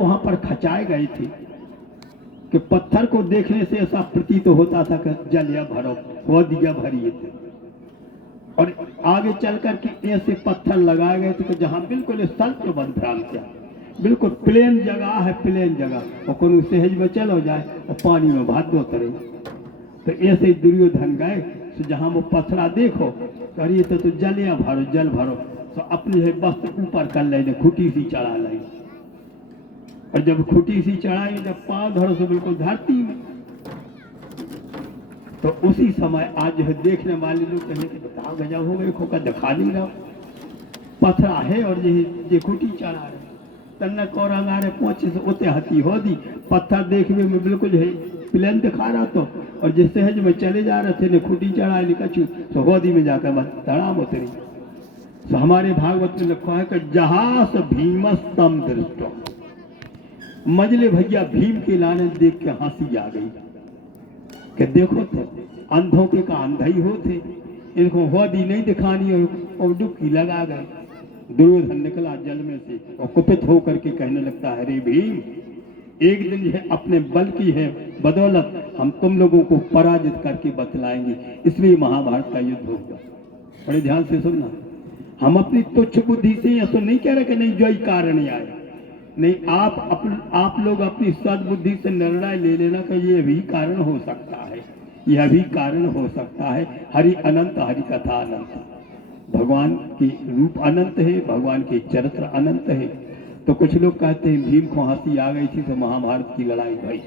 वहां पर खचाए गए थे कि पत्थर को देखने से ऐसा प्रतीत होता था कि जल या भरो वो दिया भरी थे, और आगे चल करके ऐसे पत्थर लगाए गए थे कि जहां बिल्कुल स्थलप्रबंध भ्रांत्या, बिल्कुल प्लेन जगह है, प्लेन जगह, और कोई सहज में चलो जाए और पानी में भाग दो तरे। तो ऐसे ही दुर्योधन गए, तो जहां वो पत्थरा देखो करिए तो जल या भरो, जल भरो, तो अपने वस्त्र ऊपर कर लेने, खूटी सी चढ़ा लाई, और जब खूटी सी चढ़ाई, जब पांव धरो तो बिल्कुल धरती में, तो उसी समय आज जो है देखने वाले लोग कहे कि बताओ गजब हो गए, खोका दिखा नहीं रहा, पथरा है और ये खूटी चढ़ा रहे तन्नक और अंगारे पहुंचे से उते हती हो दी, पत्थर देखने में बिल्कुल है प्लेन दिखा रहा तो, और जिस सहज में चले जा रहे थे ने खूटी चढ़ा ने कछू तो होदी में जाकर बस तड़ाम उतरी। तो हमारे भागवत में लिखा है कि जहास भीमस्तम दृष्टो, मजले भैया भीम के लाने देख के हंसी आ गई कि देखो तो अंधों के का अंधा ही होते, इनको होदी नहीं दिखानी और डुबकी लगा गए। दुर्योधन निकला जल में से और कुपित होकर के कहने लगता है, अरे भीम, एक दिन है अपने बल की है बदौलत हम तुम लोगों को पराजित करके बतलाएंगे, इसलिए महाभारत का युद्ध होगा। बड़े ध्यान से सुनना, हम अपनी तुच्छ बुद्धि से ऐसा नहीं कह रहे कि नहीं जो ही कारण ही आए, नहीं, आप लोग अपनी सद्बुद्धि से निर्णय ले लेना कि ये भी कारण हो सकता है, यह भी कारण हो सकता है। हरि अनंत, हरि कथा अनंत, भगवान के रूप अनंत है, भगवान के चरित्र अनंत है। तो कुछ लोग कहते हैं भीम को हंसी आ गई थी तो महाभारत की लड़ाई भई।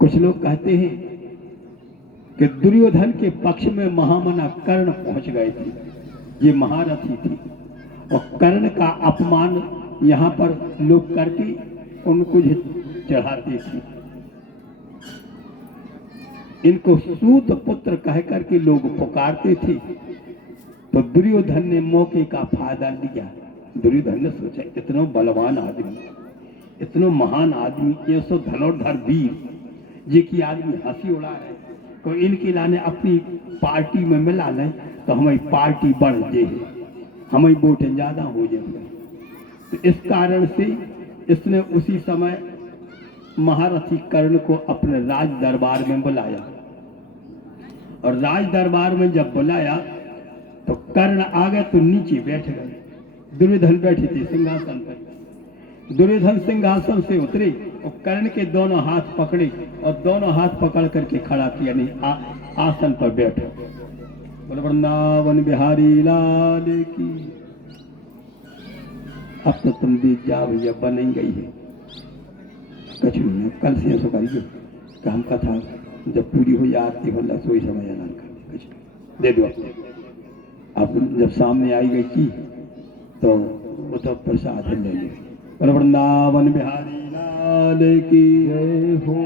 कुछ लोग कहते हैं कि दुर्योधन के पक्ष में महामना कर्ण पहुंच गए थे, ये महारथी थी, और कर्ण का अपमान यहाँ पर लोग करके उनको चढ़ाते थे, इनको सूत पुत्र कह करके लोग पुकारते थे। तो दुर्योधन ने मौके का फायदा लिया। दुर्योधन ने सोचा इतना बलवान आदमी, इतना महान आदमी, ये सो धनुर्धर वीर, ये की आदमी हंसी उड़ा रहे, तो इनके लाने अपनी पार्टी में मिला लें तो हमारी पार्टी बढ़ जाए, हमारी वोटें ज्यादा हो जाए। तो इस कारण से इसने उसी समय महारथी कर्ण को अपने राज दरबार में बुलाया, और राज दरबार में जब बुलाया तो कर्ण आ गए तो नीचे बैठ गए, दुर्योधन बैठे थे सिंहासन पर। दुर्योधन सिंहासन से उतरे और कर्ण के दोनों हाथ पकड़े और दोनों हाथ पकड़ करके खड़ा किया, नहीं आसन पर बैठो। बोलो वृंदावन बिहारी लाल की। अब तो तुम देख जाओ भैया बन ही गई है, कुछ नहीं, कल से ऐसा करिए कि हम कथा जब पूरी हो आरती हो सोई समय ऐलान कर कुछ दे दो। अब जब सामने आई गई चीज तो वो तो प्रसाद ले ले। और वृंदावन बिहारी लाल की जय हो।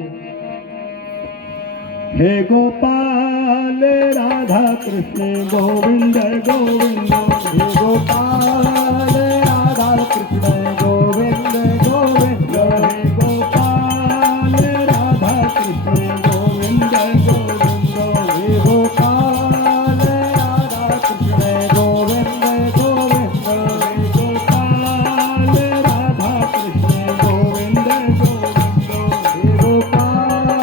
हे गोपाल राधा कृष्ण गोविंद गोविंद, हे गोपाल राधा कृष्ण गोविंद गोविंद, हे गोपाल राधा कृष्ण गोविंद गोविंद, हे गोपाल राधा कृष्ण गोविंद गोविंद, हे गोपाल राधा कृष्ण गोविंद गोविंद, हे गोपाल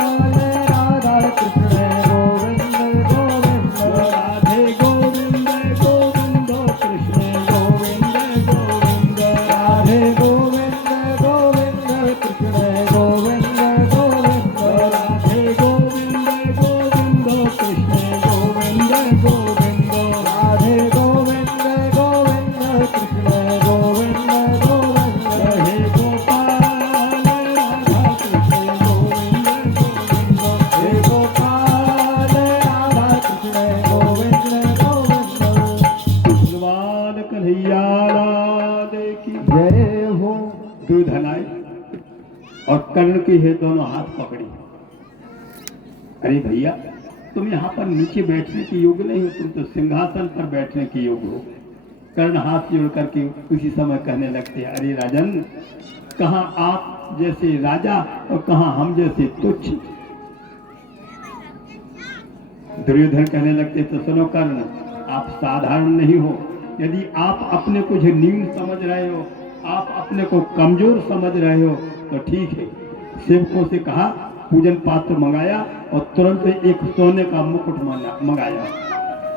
राधा कृष्ण गोविंद गोविंद, राधे गोविंद गोविंद कृष्ण गोविंद गोविंद, राधे गोविंद गोविंद कृष्ण गोविंद गोविंद, राधे गोविंद गोविंद कृष्ण गोविंद गोविंद, राधे गोविंद गोविंद कृष्ण गोविंद गोविंद, हे गोपाल राधा कृष्ण गोविंद गोविंद, हे गोपाल राधा कृष्ण गोविंद गोविंद। भगवान कन्हैया लाल की जय हो। दुर्योधन आए और कर्ण के है दोनों हाथ पकड़ी। अरे भैया, तुम यहाँ पर नीचे बैठने के योग्य नहीं हो, तुम तो सिंहासन पर बैठने के योग्य हो। कर्ण हाथ जोड़ करके उसी समय कहने लगते, अरे राजन, कहाँ आप जैसे राजा और कहाँ हम जैसे तुच्छ। दुर्योधन कहने लगते, तो सुनो कर्ण, आप साधारण नहीं हो, यदि आप अपने कुछ न्यून समझ रहे हो, आप अपने को कमजोर समझ रहे हो तो ठीक है। सेवकों से कहा, पूजन पात्र मंगाया और तुरंत एक सोने का मुकुट मंगाया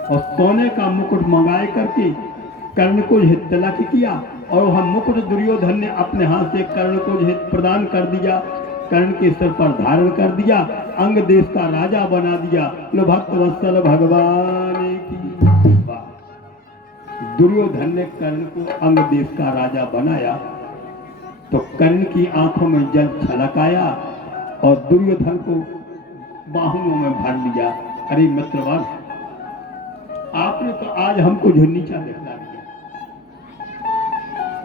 और सोने का मुकुट मंगाए करके कर्ण को यह तिलक किया और वह मुकुट दुर्योधन ने अपने हाथ से कर्ण को यह प्रदान कर दिया, कर्ण के सिर पर धारण कर दिया, अंग देश का राजा बना दिया। लो भक्त वत्सल भगवान की। दुर्योधन ने कर्ण को अंग देश का राजा बनाया तो कर्ण की आंखों में जल छलक आया और दुर्योधन को बाहुओं में भर लिया। अरे मित्रवर, आपने तो आज हमको जो नीचा दिखा दिया,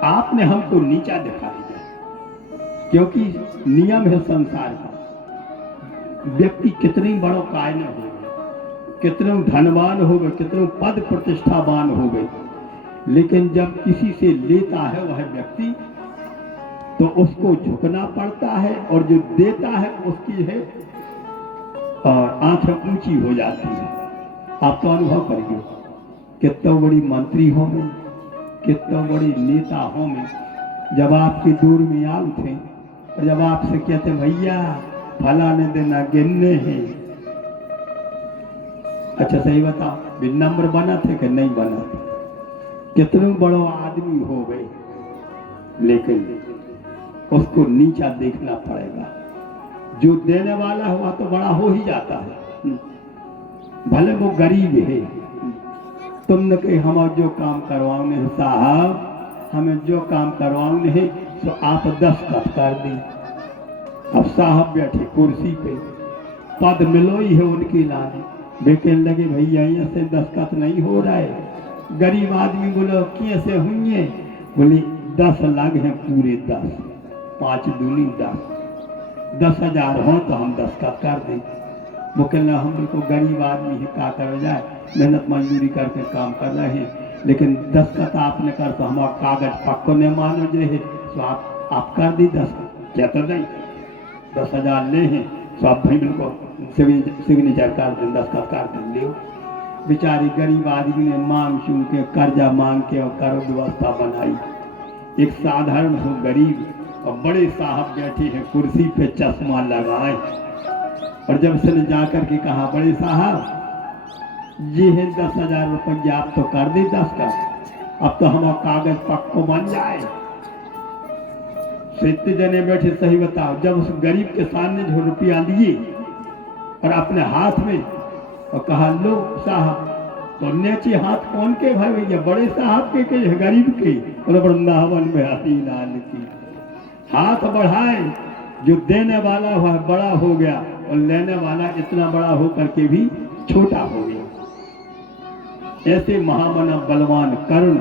आपने हमको नीचा दिखा दिया, क्योंकि नियम है संसार का। व्यक्ति कितने बड़ो काय न हो गए, कितने धनवान हो गए, कितने पद प्रतिष्ठावान हो गए, लेकिन जब किसी से लेता है वह व्यक्ति तो उसको झुकना पड़ता है और जो देता है उसकी है और आंखें ऊंची हो जाती है। आप तो अनुभव करिए, कितना बड़ी मंत्री हो में, कितना बड़ी नेता हो में, जब आपकी दूर में आ उठे और जब आपसे कहते भैया फलाने देना गिनने हैं, अच्छा सही बताओ, बिन नंबर बना थे कि नहीं बना थे? कितने बड़ो आदमी हो गए, लेकिन उसको नीचा देखना पड़ेगा। जो देने वाला हुआ तो बड़ा हो ही जाता है, भले वो गरीब है। तुमने कही हम जो काम करवाने है साहब, हमें जो काम करवाने है तो आप 10 कप कर दी। अब साहब बैठे कुर्सी पे, पद मिलो ही है उनकी लाने, बेकन लगे भैया यहाँ से 10 कप नहीं हो रहा है। गरीब आदमी बोलो कैसे हुई, बोले 10 लाख हैं पूरे 10, 5 दूनी 10, 10,000 हो तो हम 10 का कर दें। वो कहना हम बिल्कुल गरीब आदमी है, क्या कर जाए, मेहनत मजदूरी करके काम कर रहे हैं, लेकिन 10 का तो आपने कर तो हमारा कागज पक्को ने मानो जे है तो आप कर दी 10 क्या तो नहीं, 10,000 ले हैं तो आप भाई बिल्कुल सिग्नेचर कर दें, 10 का कर दें। ले बेचारी गरीब आदमी ने मांग चूम के कर्जा मांग के और कर व्यवस्था बनाई। एक साधारण हो गरीब और बड़े साहब बैठे हैं कुर्सी पे, चश्मा लगाए, और जब उसने जाकर के कहा बड़े साहब ये है 10,000 रुपया, आप तो कर दे 10 का, अब तो हमारा कागज पक्को बन जाए। इतने जने बैठे, सही बताओ, जब उस गरीब के सामने जो रुपया लिए और अपने हाथ में और कहा लो साहब, तो नीचे हाथ कौन के भाई भैया, बड़े साहब के गरीब के, और वृंदावन में हरी लाल की। हाथ बढ़ाए, जो देने वाला हुआ बड़ा हो गया और लेने वाला इतना बड़ा हो करके भी छोटा हो गया। ऐसे महामना बलवान कर्ण,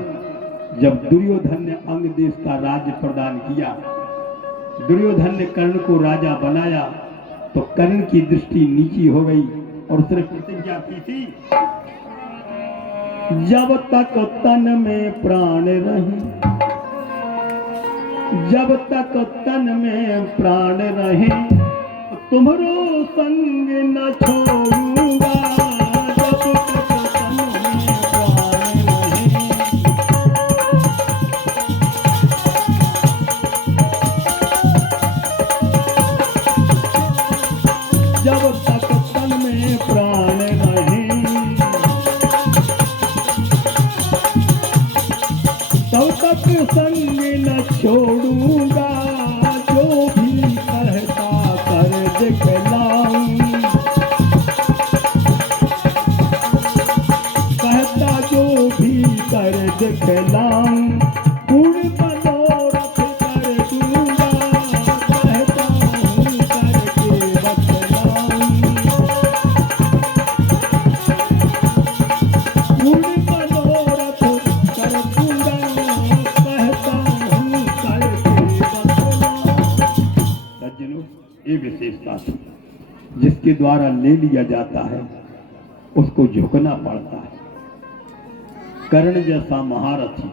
जब दुर्योधन ने अंग देश का राज्य प्रदान किया, दुर्योधन ने कर्ण को राजा बनाया, तो कर्ण की दृष्टि नीची हो गई और उसने प्रतिज्ञा की थी, जब तक तन में प्राण रहे, जब तक तन में प्राण रहे, तुम्हारो संग न छोड़ूंगा, जब तक तन में प्राण रहे। जब तक तन में प्राण रहे, तब तक संग न छोड़ूंगा, जो भी कहता कर दिखलाऊं, कहता जो भी कर दिखलाऊं, गुण मनोरथ कर दूंगा, कहता हूँ करके बतलाऊं, गुण मनोरथ कर दूंगा, कहता हूँ करके बतलाऊं। सज्जनों, ये विशेषता थी, जिसके द्वारा ले लिया जाता है उसको झुकना पड़ता है। कर्ण जैसा महारथी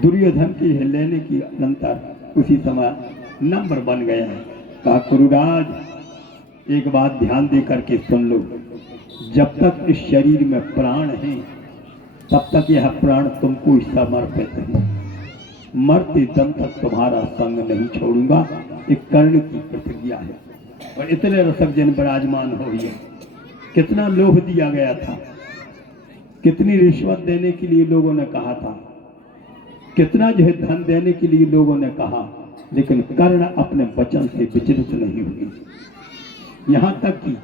दुर्योधन के लेने की अंतर उसी समय नंबर बन गया है। कहा कुरुराज, एक बात ध्यान दे करके सुन लो, जब तक इस शरीर में प्राण है तब तक यह प्राण तुमको समर्पित है। मरते दम तक तुम्हारा संग नहीं छोड़ूंगा। एक कर्ण की प्रतिज्ञा है। और इतने रसक जन विराजमान हो गए। कितना लोभ दिया गया था, कितनी रिश्वत देने के लिए लोगों ने कहा था, कितना जो है धन देने के लिए लोगों ने कहा, लेकिन कर्ण अपने वचन से विचलित नहीं हुए। यहाँ तक कि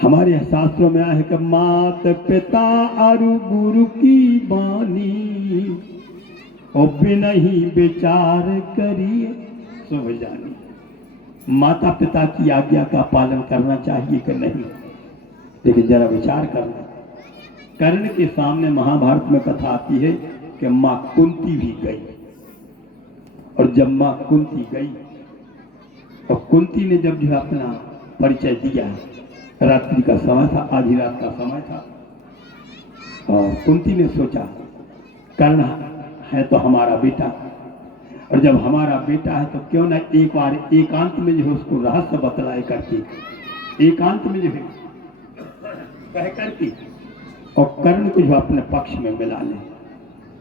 हमारे शास्त्रों में आया है कि मात पिता अरु गुरु की बानी और बिना ही विचार करिए शुभ जानी। माता पिता की आज्ञा का पालन करना चाहिए कि नहीं, लेकिन जरा विचार करना। कर्ण के सामने महाभारत में कथा आती है कि मां कुंती भी गई। और जब मां कुंती गई और कुंती ने जब जो अपना परिचय दिया, रात्रि का समय था, आधी रात का समय था, और कुंती ने सोचा कर्ण है तो हमारा बेटा, और जब हमारा बेटा है तो क्यों ना एक बार एकांत में जो है उसको रहस्य बतलाए करके, एकांत में जो है कह करके और कर्ण को जो अपने पक्ष में मिला ले।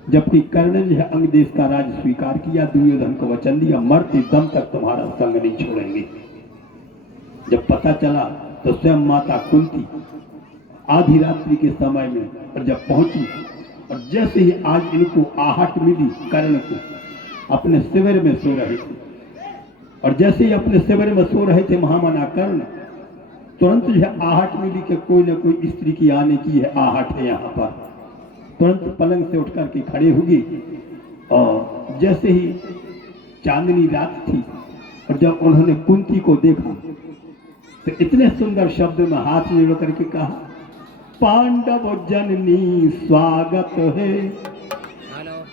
जबकि कर्ण ने जो है अंग देश का राज स्वीकार किया, दुर्योधन को वचन दिया मरते दम तक तुम्हारा संग नहीं छोड़ेंगे। जब पता चला तो स्वयं माता कुंती आधी रात्रि के समय में और जब पहुंची, और जैसे ही आज इनको आहट मिली, कर्ण को अपने शिविर में सो रहे थे, और जैसे ही अपने शिविर में सो रहे थे महामना कर्ण, तुरंत जो है आहट मिली कि कोई न कोई स्त्री की आने की है आहट है यहाँ पर। तुरंत पलंग से उठ करके खड़े हो गए, और जैसे ही चांदनी रात थी और जब उन्होंने कुंती को देखा तो इतने सुंदर शब्द में हाथ जोड़ करके कहा पांडव जननी स्वागत है,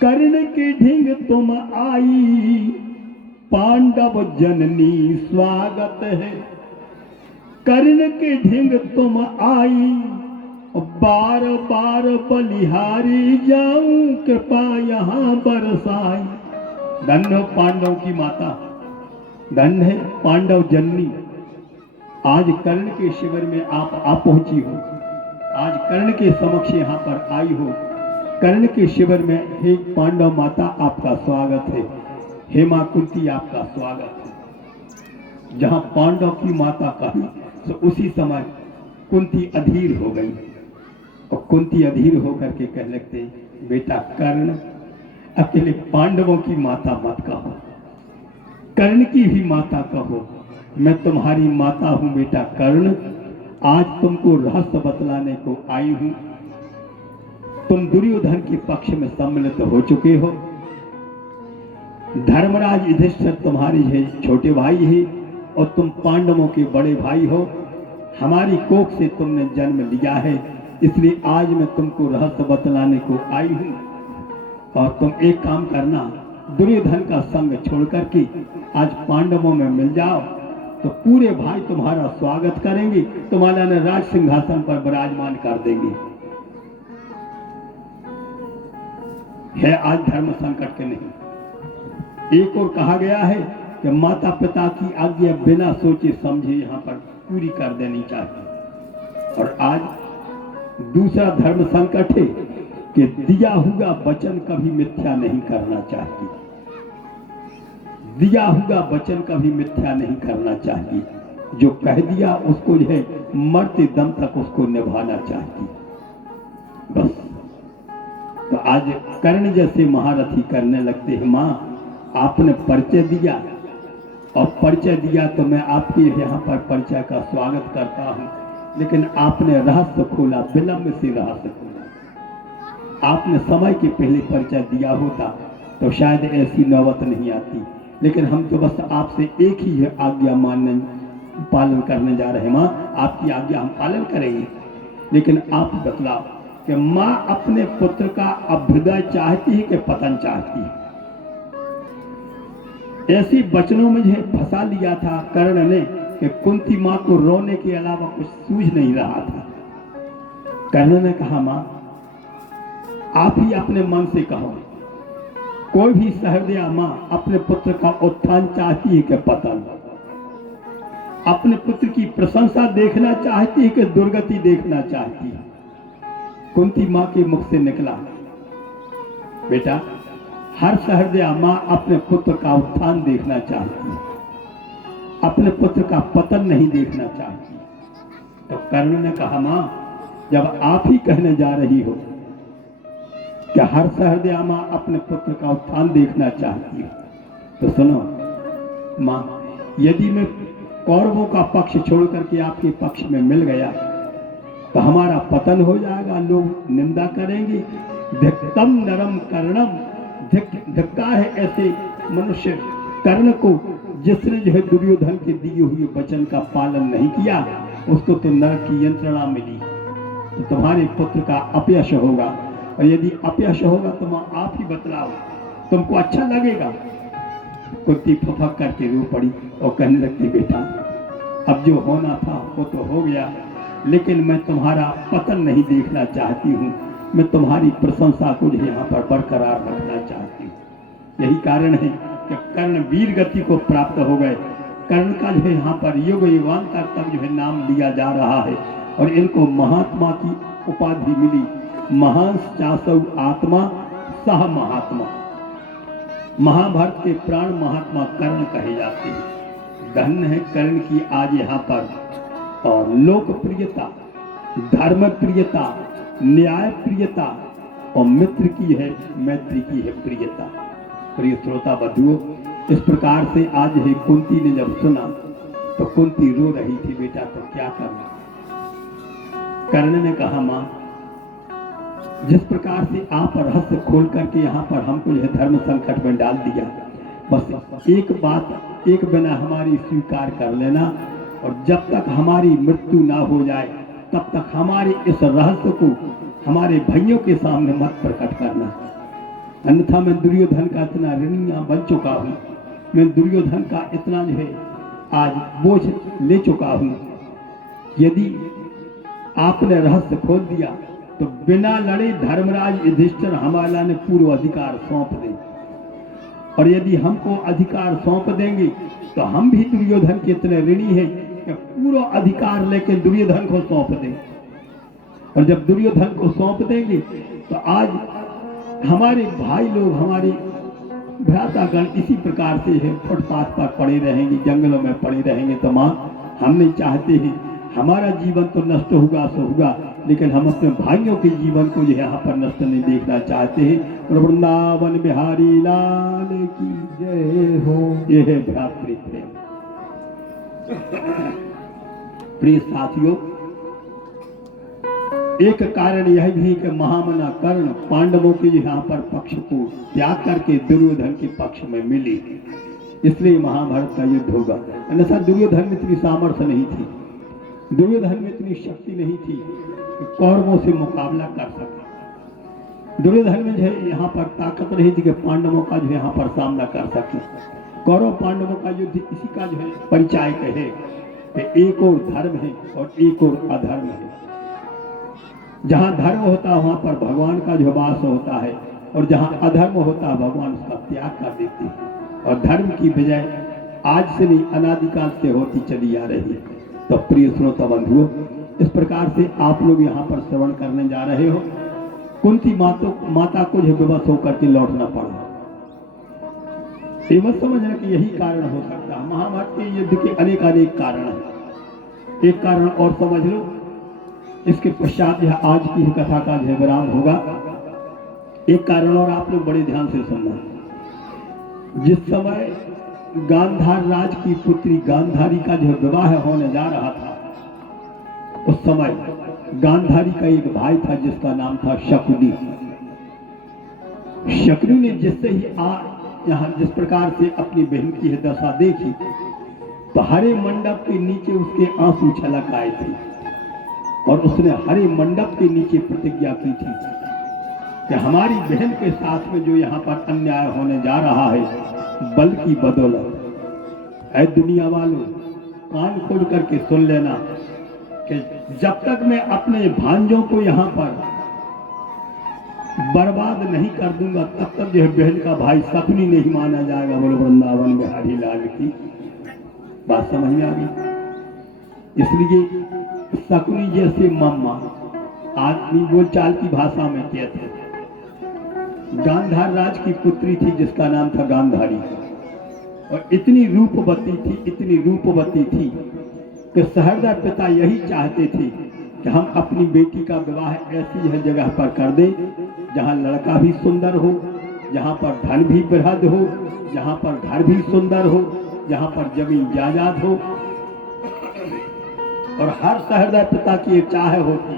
कर्ण की ढींग तुम आई, पांडव जननी स्वागत है, कर्ण की ढींग तुम आई, बार बार बलिहारी जाऊं कृपा यहाँ बरसाई। धन्य पांडव की माता, धन्य है पांडव जननी। आज कर्ण के शिविर में आप पहुंची हो, आज कर्ण के समक्ष यहाँ पर आई हो। कर्ण के शिविर में हे पांडव माता आपका स्वागत है, हे मां कुंती आपका स्वागत है। जहां पांडव की माता कही तो उसी समय कुंती अधीर हो गई, और कुंती अधीर होकर के कह लगते बेटा कर्ण, अकेले पांडवों की माता मत कहो, कर्ण की भी माता कहो। मैं तुम्हारी माता हूं बेटा कर्ण, आज तुमको रहस्य बतलाने को आई हूं। तुम दुर्योधन के पक्ष में सम्मिलित हो चुके हो। धर्मराज युधिष्ठिर तुम्हारे है छोटे भाई है, और तुम पांडवों के बड़े भाई हो। हमारी कोख से तुमने जन्म लिया है, इसलिए आज मैं तुमको रहस्य बतलाने को आई हूं। और तुम एक काम करना, दुर्योधन का संग छोड़ करके आज पांडवों में मिल जाओ, तो पूरे भाई तुम्हारा स्वागत करेंगे, तुम्हारा ने राज सिंहासन पर विराजमान कर देंगे। है आज धर्म संकट के नहीं। एक और कहा गया है कि माता पिता की आज्ञा बिना सोचे समझे यहाँ पर पूरी कर देनी चाहिए। और आज दूसरा धर्म संकट है कि दिया हुआ वचन कभी मिथ्या नहीं करना चाहिए। दिया हुआ वचन कभी मिथ्या नहीं करना चाहिए। जो कह दिया उसको जो है मरते दम तक उसको निभाना चाहिए। बस तो आज कर्ण जैसे महारथी करने लगते हैं। माँ आपने परिचय दिया, और परिचय दिया तो मैं आपके यहाँ पर परिचय का स्वागत करता हूँ, लेकिन आपने रहस्य खोला, विलंब से रहस्य खोला। आपने समय के पहले परिचय दिया होता तो शायद ऐसी नौबत नहीं आती। लेकिन हम तो बस आपसे एक ही आज्ञा मानने पालन करने जा रहे हैं। माँ आपकी आज्ञा हम पालन करेंगे, लेकिन आप बतलाओ कि माँ अपने पुत्र का अभ्युदय चाहती है कि पतन चाहती है। ऐसी वचनों में जो फंसा लिया था कर्ण ने कि कुंती माँ को रोने के अलावा कुछ सूझ नहीं रहा था। कर्ण ने कहा माँ आप ही अपने मन से कहो, कोई भी सहृदया माँ अपने पुत्र का उत्थान चाहती है कि पतन, अपने पुत्र की प्रशंसा देखना चाहती है कि दुर्गति देखना चाहती है। कुंती माँ के मुख से निकला बेटा हर सहृदया माँ अपने पुत्र का उत्थान देखना चाहती है, अपने पुत्र का पतन नहीं देखना चाहती। तो कर्ण ने कहा, माँ जब आप ही कहने जा रही हो कि हर सहृदया माँ अपने पुत्र का उत्थान देखना चाहती है, तो सुनो माँ, यदि मैं कौरवों का पक्ष छोड़ करके आपके पक्ष में मिल गया तो हमारा पतन हो जाएगा, लोग निंदा करेंगे। धिक्तम नरम कर्णम, धिक्कार है ऐसे मनुष्य कर्ण को जिसने जो है दुर्योधन के दिए हुए वचन का पालन नहीं किया, उसको तो नरक की यंत्रणा मिली। तो तुम्हारे पुत्र का अपयश होगा, और यदि अपयश होगा तो मां आप ही बतलाओ, तुमको अच्छा लगेगा? कुत्ती फफक करके रो पड़ी और कहने लगती, बेटा अब जो होना था वो तो हो गया, लेकिन मैं तुम्हारा पतन नहीं देखना चाहती हूँ, मैं तुम्हारी प्रशंसा को जो यहाँ पर बरकरार रखना चाहती हूँ। यही कारण है कि कर्ण वीर गति को प्राप्त हो गए। कर्ण का जो है यहाँ पर युग युगांतर तक जो है नाम लिया जा रहा है, और इनको महात्मा की उपाधि मिली। महांस चासौ आत्मा सह महात्मा, महाभारत के प्राण महात्मा कर्ण कहे जाते हैं। धन्य है कर्ण की आज यहाँ पर और लोकप्रियता, धर्म प्रियता, न्याय प्रियता और मित्र की है, मैत्री की है प्रियता। प्रिय श्रोता बंधुओं, इस प्रकार से आज है कुंती ने जब सुना तो कुंती रो रही थी, बेटा तो क्या करना। कर्ण ने कहा, मां जिस प्रकार से आप रहस्य खोल करके यहाँ पर हमको यह धर्म संकट में डाल दिया, बस एक बात एक बिना हमारी स्वीकार कर लेना, और जब तक हमारी मृत्यु ना हो जाए तब तक हमारे इस रहस्य को हमारे भाइयों के सामने मत प्रकट करना, अन्यथा मैं दुर्योधन का इतना ऋणी बन चुका हूँ, मैं दुर्योधन का इतना जो है आज बोझ ले चुका हूँ। यदि आपने रहस्य खोल दिया तो बिना लड़े धर्मराज युधिष्ठिर हमारा ने पूर्व अधिकार सौंप दे, और यदि हमको अधिकार सौंप देंगे तो हम भी दुर्योधन के इतने ऋणी हैं कि पूरा अधिकार लेकर दुर्योधन को सौंप दें, और जब दुर्योधन को सौंप देंगे तो आज हमारे भाई लोग, हमारे भ्रातागण इसी प्रकार से है फुटपाथ पर पड़े रहेंगे, जंगलों में पड़े रहेंगे। तो मां हम नहीं चाहते हैं, हमारा जीवन तो नष्ट होगा सो होगा, लेकिन हम अपने भाइयों के जीवन को जो यहाँ पर नष्ट नहीं देखना चाहते हैं। वृंदावन बिहारी लाल की जय हो। ये है भ्रातृप्रेम। प्रिय साथियों, एक कारण यह भी कि महामना कर्ण पांडवों के यहाँ पर पक्ष को त्याग करके दुर्योधन के पक्ष में मिले, इसलिए महाभारत का युद्ध होगा। अन्यथा दुर्योधन में इतनी सामर्थ्य नहीं थी, दुर्योधन में इतनी शक्ति नहीं थी कि कौरवों से मुकाबला कर सके। दुर्योधन में जो है यहाँ पर ताकत नहीं थी कि पांडवों का जो है यहाँ पर सामना कर सके। कौरव पांडवों का युद्ध इसी का जो है परिचायक है कि एक और धर्म है और एक और अधर्म है। जहाँ धर्म होता है वहाँ पर भगवान का जो वास होता है, और जहाँ अधर्म होता है भगवान उसका त्याग कर देते हैं, और धर्म की विजय आज से नहीं अनादिकाल से होती चली आ रही है। तो प्रिय श्रोता बंधुओं, इस प्रकार से आप लोग यहाँ पर श्रवण करने जा रहे हो। कुंती माता को जो विवश होकर के लौटना पड़ा। ये मत समझना कि यही कारण हो सकता है, महाभारत के युद्ध के अनेक अनेक कारण हैं। एक कारण और समझ लो, इसके पश्चात यह आज की कथा का जो विराम होगा। एक कारण और आप लोग बड़े ध्यान से सुनना। जिस समय गांधार राज की पुत्री गांधारी का जो विवाह होने जा रहा था, उस समय गांधारी का एक भाई था जिसका नाम था शकुनी। शकुनी ने जिससे ही यहाँ जिस प्रकार से अपनी बहन की दशा देखी तो हरे मंडप के नीचे उसके आंसू छलक आए थे, और उसने हरे मंडप के नीचे प्रतिज्ञा की थी कि हमारी बहन के साथ में जो यहाँ पर अन्याय होने जा रहा है, बल की बदौलत। ऐ दुनिया वालों, कान खोल करके सुन लेना कि जब तक मैं अपने भांजों को यहाँ पर बर्बाद नहीं कर दूंगा तब तक जो है बहन का भाई शकुनी नहीं माना जाएगा। बोलो वृंदावन बिहारी लाल की। बात समझ में आ गई? इसलिए शकुनी जैसे मम्मा आदमी बोलचाल की भाषा में कहते हैं गांधार राज की पुत्री थी जिसका नाम था गांधारी, और इतनी रूपवती थी कि सहरदा पिता यही चाहते थे कि हम अपनी बेटी का विवाह ऐसी यह जगह पर कर दें जहां लड़का भी सुंदर हो, जहां पर धन भी बृहद हो, जहां पर घर भी सुंदर हो, जहां पर जमीन जायदाद हो। और हर सहरदा पिता की एक चाह होती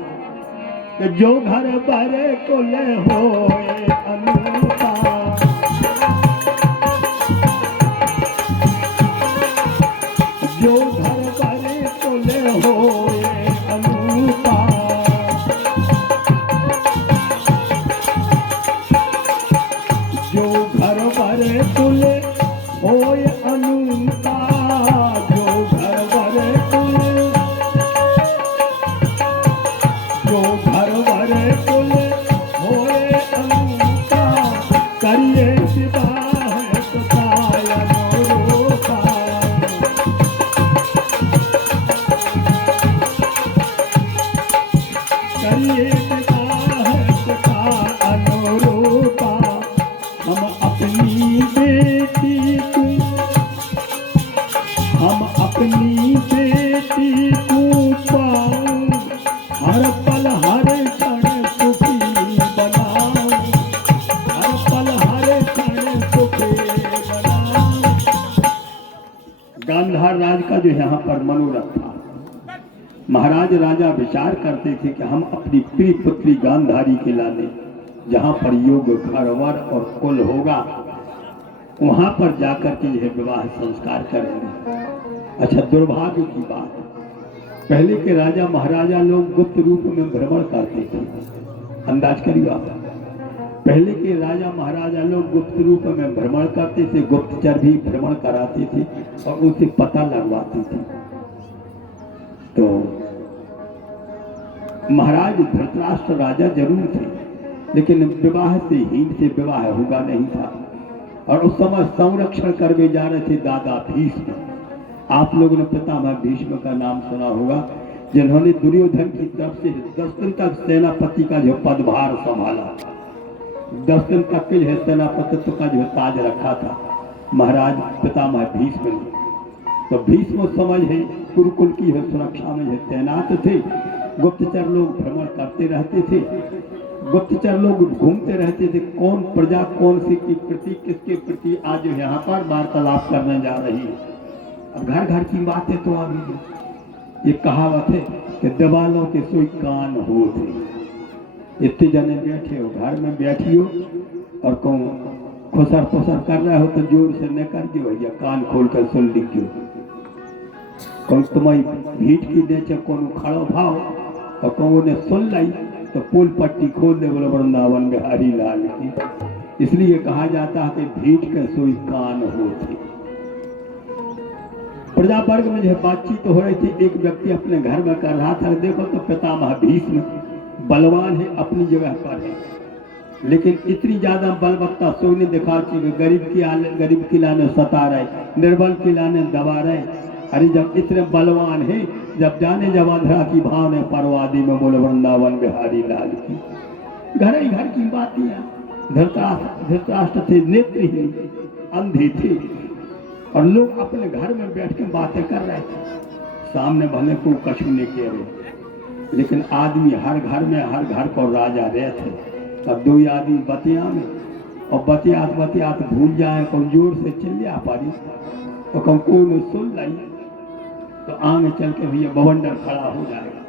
कि जो घर बरे को ले होए अनूपा, जो घर बरे को ले होए अनूपा, जो घर बरे को ले होए अनूपा, जो घर बरे को ले, जो घर बरे को ले होए अनूपा, करिए विवाह सताया नौरोपा, करिए विवाह सताया नौरोपा, हम अपनी बेटी को, हम अपनी बेटी को पाऊं, हर पल हर क्षण सुखी बनाऊं, हर पल हर क्षण सुखी बनाऊं। गांधार राज का जो यहाँ पर मनोरथ था, महाराज राजा विचार करते थे कि हम अपनी प्रिय पुत्री गांधारी के लाने जहाँ पर योग घर वर और कुल होगा वहां पर जाकर के यह विवाह संस्कार करेंगे। अच्छा, दुर्भाग्य की बात, पहले के राजा महाराजा लोग गुप्त रूप में भ्रमण करते थे। अंदाज करिए आप, पहले के राजा महाराजा लोग गुप्त रूप में भ्रमण करते थे, गुप्तचर भी भ्रमण कराते थे और उनसे पता लगवाते थे। तो महाराज धृतराष्ट्र राजा जरूर थे, लेकिन विवाह से हीन से विवाह होगा नहीं था। और उस समय संरक्षण करने जा रहे थे दादा भीष्म। आप लोगों ने पितामह भीष्म का नाम सुना होगा, जिन्होंने दुर्योधन की तरफ से 10 दिन तक सेनापति का जो पदभार संभाला, 10 दिन तक के जो सेनापतित्व का जो ताज रखा था महाराज पितामह भीष्म ने। तो भीष्म उस समय है कुरुकुल की सुरक्षा में तैनात थे। गुप्तचर लोग भ्रमण करते रहते थे, गुप्तचर लोग घूमते रहते थे, कौन प्रजा कौन सी के प्रति किसके प्रति आज यहाँ पर वार्तालाप करने जा रही है। अब घर घर की बातें तो आ गई। ये कहावत है कि दीवालों के सोई कान होते। इतने जने बैठे हो, घर में बैठियो और कहूँ खुसर पुसर कर रहे हो तो जोर से न करके भैया कान खोल कर सुन लीजिए। कहूँ तुम्हारी भीट की देचे कौन खड़ो भाव और कहूँ ने सुन लाई तो पुल पट्टी खोल दे बोले वृंदावन बिहारी लाल की। इसलिए कहा जाता है कि भीट के सोई कान होते। प्रजा वर्ग में जो बातचीत हो रही थी, एक व्यक्ति अपने घर में कर रहा था, देखो तो पितामह भीष्म बलवान है, अपनी जगह पर है, लेकिन इतनी ज्यादा बलवत्ता सोई ने दिखा कि गरीब की लाने सता रहे, निर्बल की लाने दबा रहे। अरे जब इतने बलवान है, जब जाने जवाधरा की भाव ने परवादी में बोले वृंदावन बिहारी लाल की। घर ही घर की बातें। धृतराष्ट्र थे नेत्रहीन, अंधे थे और लोग अपने घर में बैठ के बातें कर रहे थे, सामने भले को कछु नहीं कह रहे, लेकिन आदमी हर घर को राजा रहे थे। अब 2 आदमी बतिया में और बतियात भूल जाए, कमजोर से चिल्ला पारी और कम कोई ने सुन लाई तो आगे चल के भैया बवंडर खड़ा हो जाएगा।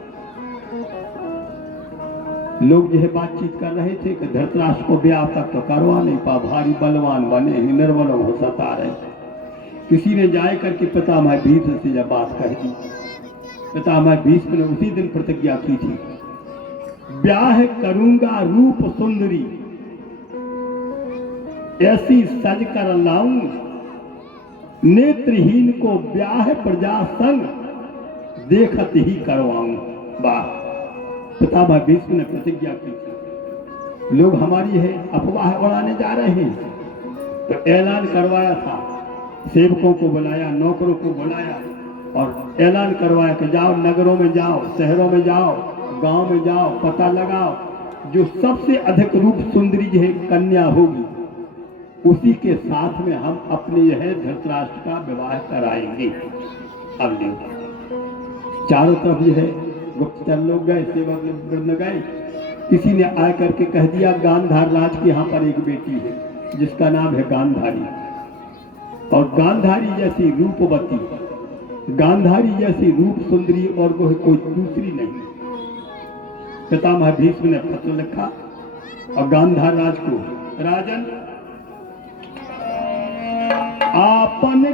लोग जो है बातचीत कर रहे थे कि धृतराष्ट्र को ब्याह तक तो करवा नहीं पा, भारी बलवान बने हैं, निर्बलों को सता रहे। किसी ने जाए करके पितामह भीष्म से जब बात कह दी, पितामह भीष्म ने उसी दिन प्रतिज्ञा की थी, ब्याह करूंगा रूप सुंदरी, ऐसी सज कर लाऊं, नेत्रहीन को ब्याह प्रजा संग देखत ही करवाऊं। वाह, पितामह भीष्म ने प्रतिज्ञा की थी। लोग हमारी है अफवाह उड़ाने जा रहे हैं, तो ऐलान करवाया था, सेवकों को बुलाया, नौकरों को बुलाया और ऐलान करवाया कि जाओ नगरों में जाओ, शहरों में जाओ, गांव में जाओ, पता लगाओ, जो सबसे अधिक रूप सुंदरी जो है कन्या होगी, उसी के साथ में हम अपने यह धृतराष्ट्र का विवाह कराएंगे। अब देखो चारों तरफ जो है गुप्तचर लोग गए, सेवक वृंद गए। किसी ने आ करके कह दिया गांधार राज के यहाँ पर एक बेटी है जिसका नाम है गांधारी, और गांधारी जैसी रूपवती, गांधारी जैसी रूप सुंदरी और वो कोई दूसरी नहीं। पितामह भीष्म ने पत्र लिखा और गांधार राज को, राजन आपन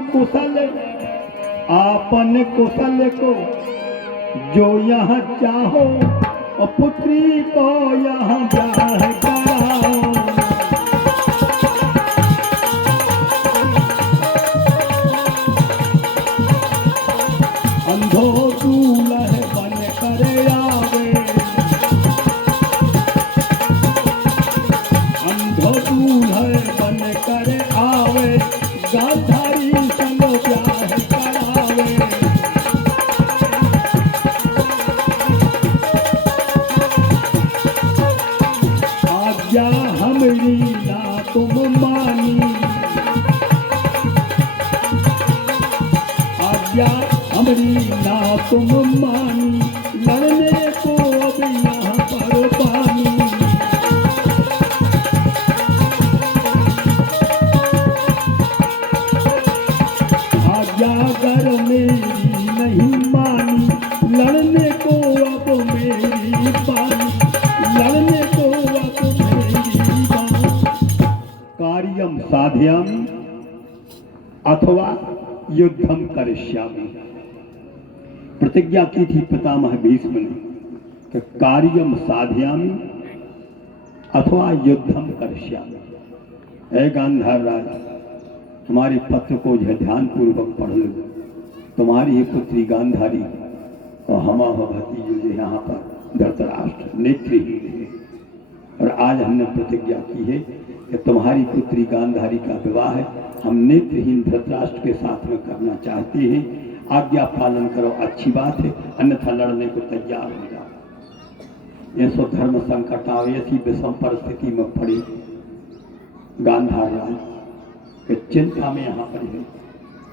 कुशल को जो यहाँ चाहो और पुत्री को यहाँ ब्याह कराओ। अंधो दूल्हे बन कर आवे, अंधो दूल्हे बन कर आवे, गांधारी संग ब्याह करावे। आज्ञा हमरी ना तुम मानी, आज्ञा हमरी ना तुम मानी, लड़ने को अब यहाँ पर पानी। आज्ञा अगर मेरी नहीं मानी, लड़ने को अब मेरी पानी, लड़ने को अब मेरी पानी। कार्यम साधयामि अथवा युद्धम करिष्यामि। प्रतिज्ञा की थी पितामह भीष्म ने कि कार्यम साधयामि अथवा युद्धम करिष्यामि। हे गांधार राज, हमारे पत्र को जो ध्यान पूर्वक पढ़ लो। तुम्हारी ही पुत्री गांधारी और हमारा भतीजे जो यहाँ पर धृतराष्ट्र नेत्रहीन है, और आज हमने प्रतिज्ञा की है कि तुम्हारी पुत्री गांधारी का विवाह हम नेत्रहीन धृतराष्ट्र के साथ में करना चाहते हैं। आज्ञा पालन करो, अच्छी बात है, अन्यथा लड़ने को तैयार हो जाओ। ये सो धर्म संकट आवे, ऐसी विषम परिस्थिति में पड़ी गांधार राज के चिंता में यहाँ पर है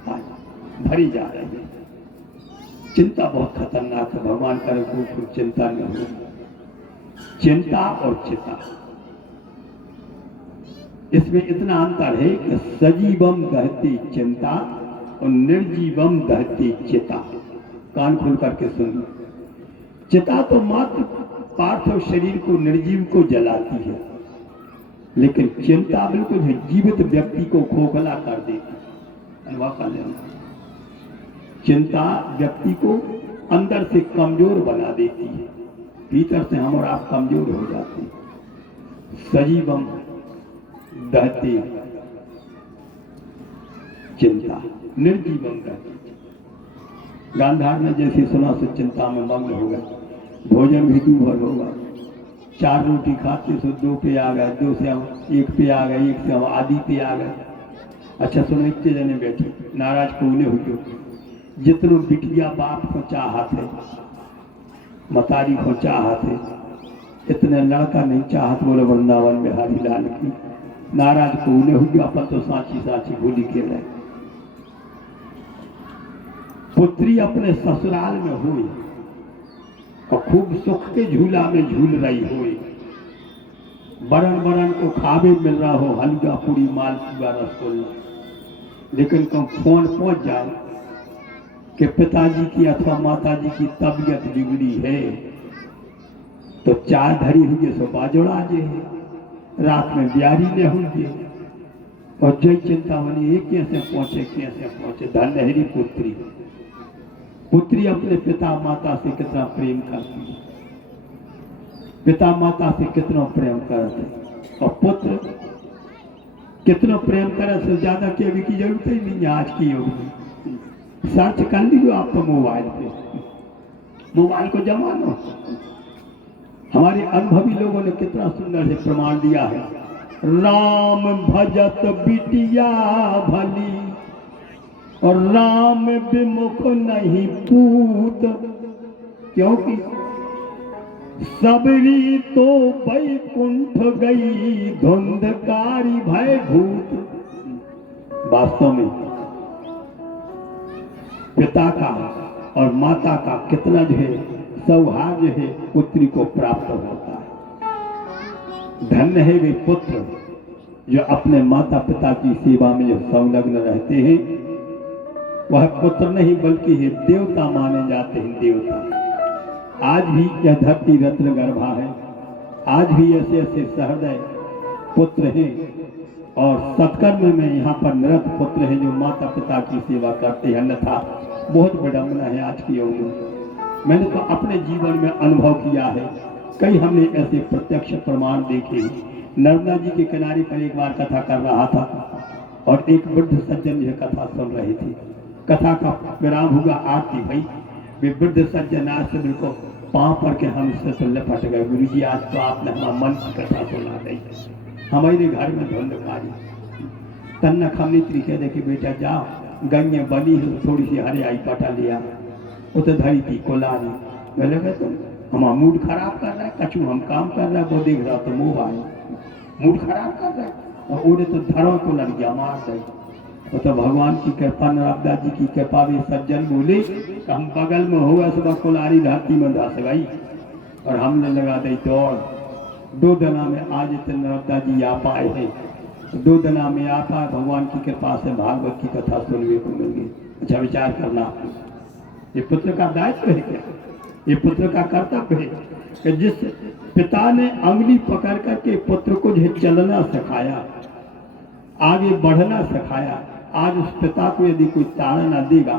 आज भरी जा रही है। चिंता बहुत खतरनाक है, भगवान करे कोई चिंता न हो। चिंता और चिता, इसमें इतना अंतर है कि सजीवम दहती चिंता और निर्जीवम दहती चिता। कान खोल करके सुन। चिता तो मात्र पार्थिव शरीर को, निर्जीव को जलाती है, लेकिन चिंता बिल्कुल है जीवित व्यक्ति को खोखला कर देती। अनुभव कर लेना। चिंता व्यक्ति को अंदर से कमजोर बना देती है, भीतर से हम और आप कमजोर हो जाते हैं। सजीवम दहती चिंता, निर्जीवम दहती। गांधार ने जैसे सुना से चिंता में मग्न हो गए। भोजन भी दूभर होगा, 4 रोटी खाते सो 2 पे आ गए, 2 से हम 1 पे आ गए, 1 से हम आधी पे आ गए। अच्छा सुनो, इतने जने बैठे नाराज कोने हुई। जितनों बिटिया बाप को चाहत है, मतारी को चाहत है, इतने लड़का नहीं चाहत। बोले वृंदावन बिहारी लाल की। नाराज कोने हुई, अपन तो साची साची भूली के रहे। पुत्री अपने ससुराल में हुई और खूब सुख के झूला में झूल रही हुई। बरन बरन को खावे मिल रहा हो, हलवा पूरी मालपुआ रसगुल्ला, लेकिन कब फोन पहुंच जाए कि पिताजी की अथवा माताजी की तबीयत बिगड़ी है, तो चाय धरी हुई सो बाजोड़ा जे है, रात में ब्यारी ले होंगे और जय चिंता बनी कैसे पहुंचे। धनहरी पुत्री, पुत्री अपने पिता माता से कितना प्रेम करती है, पिता माता से कितना प्रेम करते, और पुत्र कितना प्रेम करे से ज्यादा कहने की जरूरत ही नहीं है। आज की युग में सर्च कर लीजिए आप तो मोबाइल पे, मोबाइल को जमानो। हमारे अनुभवी लोगों ने कितना सुंदर से प्रमाण दिया है। राम भजत बिटिया भली और राम विमुख नहीं पूत, क्योंकि सबरी तो बैकुंठ गई धुंधकारी भय भूत। वास्तव में पिता का और माता का कितना जो है सौभाग्य है पुत्री को प्राप्त होता है। धन्य है वे पुत्र जो अपने माता पिता की सेवा में जो संलग्न रहते हैं। वह पुत्र नहीं बल्कि है देवता माने जाते हैं, देवता। आज भी यह धरती रत्न गर्भा है। आज भी ऐसे ऐसे सहृदय पुत्र हैं और सत्कर्म में यहाँ पर निरत पुत्र हैं जो माता पिता की सेवा करते हैं। अन्यथा बहुत विडंबना है आज की युग में। मैंने तो अपने जीवन में अनुभव किया है, कई हमने ऐसे प्रत्यक्ष प्रमाण देखे। नर्मदा जी के किनारे पर एक बार कथा कर रहा था और एक वृद्ध सज्जन यह कथा सुन रहे थे। कथा का विराम हुआ, आरती भई। वे वृद्ध सज्जन आज से बिल्कुल पाँव पर के हम इससे तो लपट गए। गुरु जी आज तो आपने हमारा मन की कथा सुना दी, हमारे घर में धुंधकारी। तन्ना खमनी तरीके देखे बेटा जाओ गंगे बनी है थोड़ी सी हरे आई पटा लिया उसे धरी थी कोलारी। मैं लगे तो हमारा मूड खराब कर रहा है, कछू हम काम कर रहा है, वो देख रहा तो मुँह आए मूड खराब कर रहा है और उड़े तो धरों को लग गया मार गई। वो तो भगवान की कृपा नर्मदा जी की कृपा भी सज्जन बोले कि हम बगल में हुआ सुबह कोलारी धरती में धस गई और हमने लगा दी दौड़। 2 दिना में आज इतने नर्मदा जी आ पाए हैं। 2 दिना में आ पाए, भगवान की कृपा से भागवत की कथा सुनने को मिल गई। अच्छा विचार करना, ये पुत्र का दायित्व है क्या? ये पुत्र का कर्तव्य है कि जिस पिता ने अंगुली पकड़ करके पुत्र को जो चलना सिखाया, आगे बढ़ना सिखाया, आज उस पिता को यदि कोई ताड़ना देगा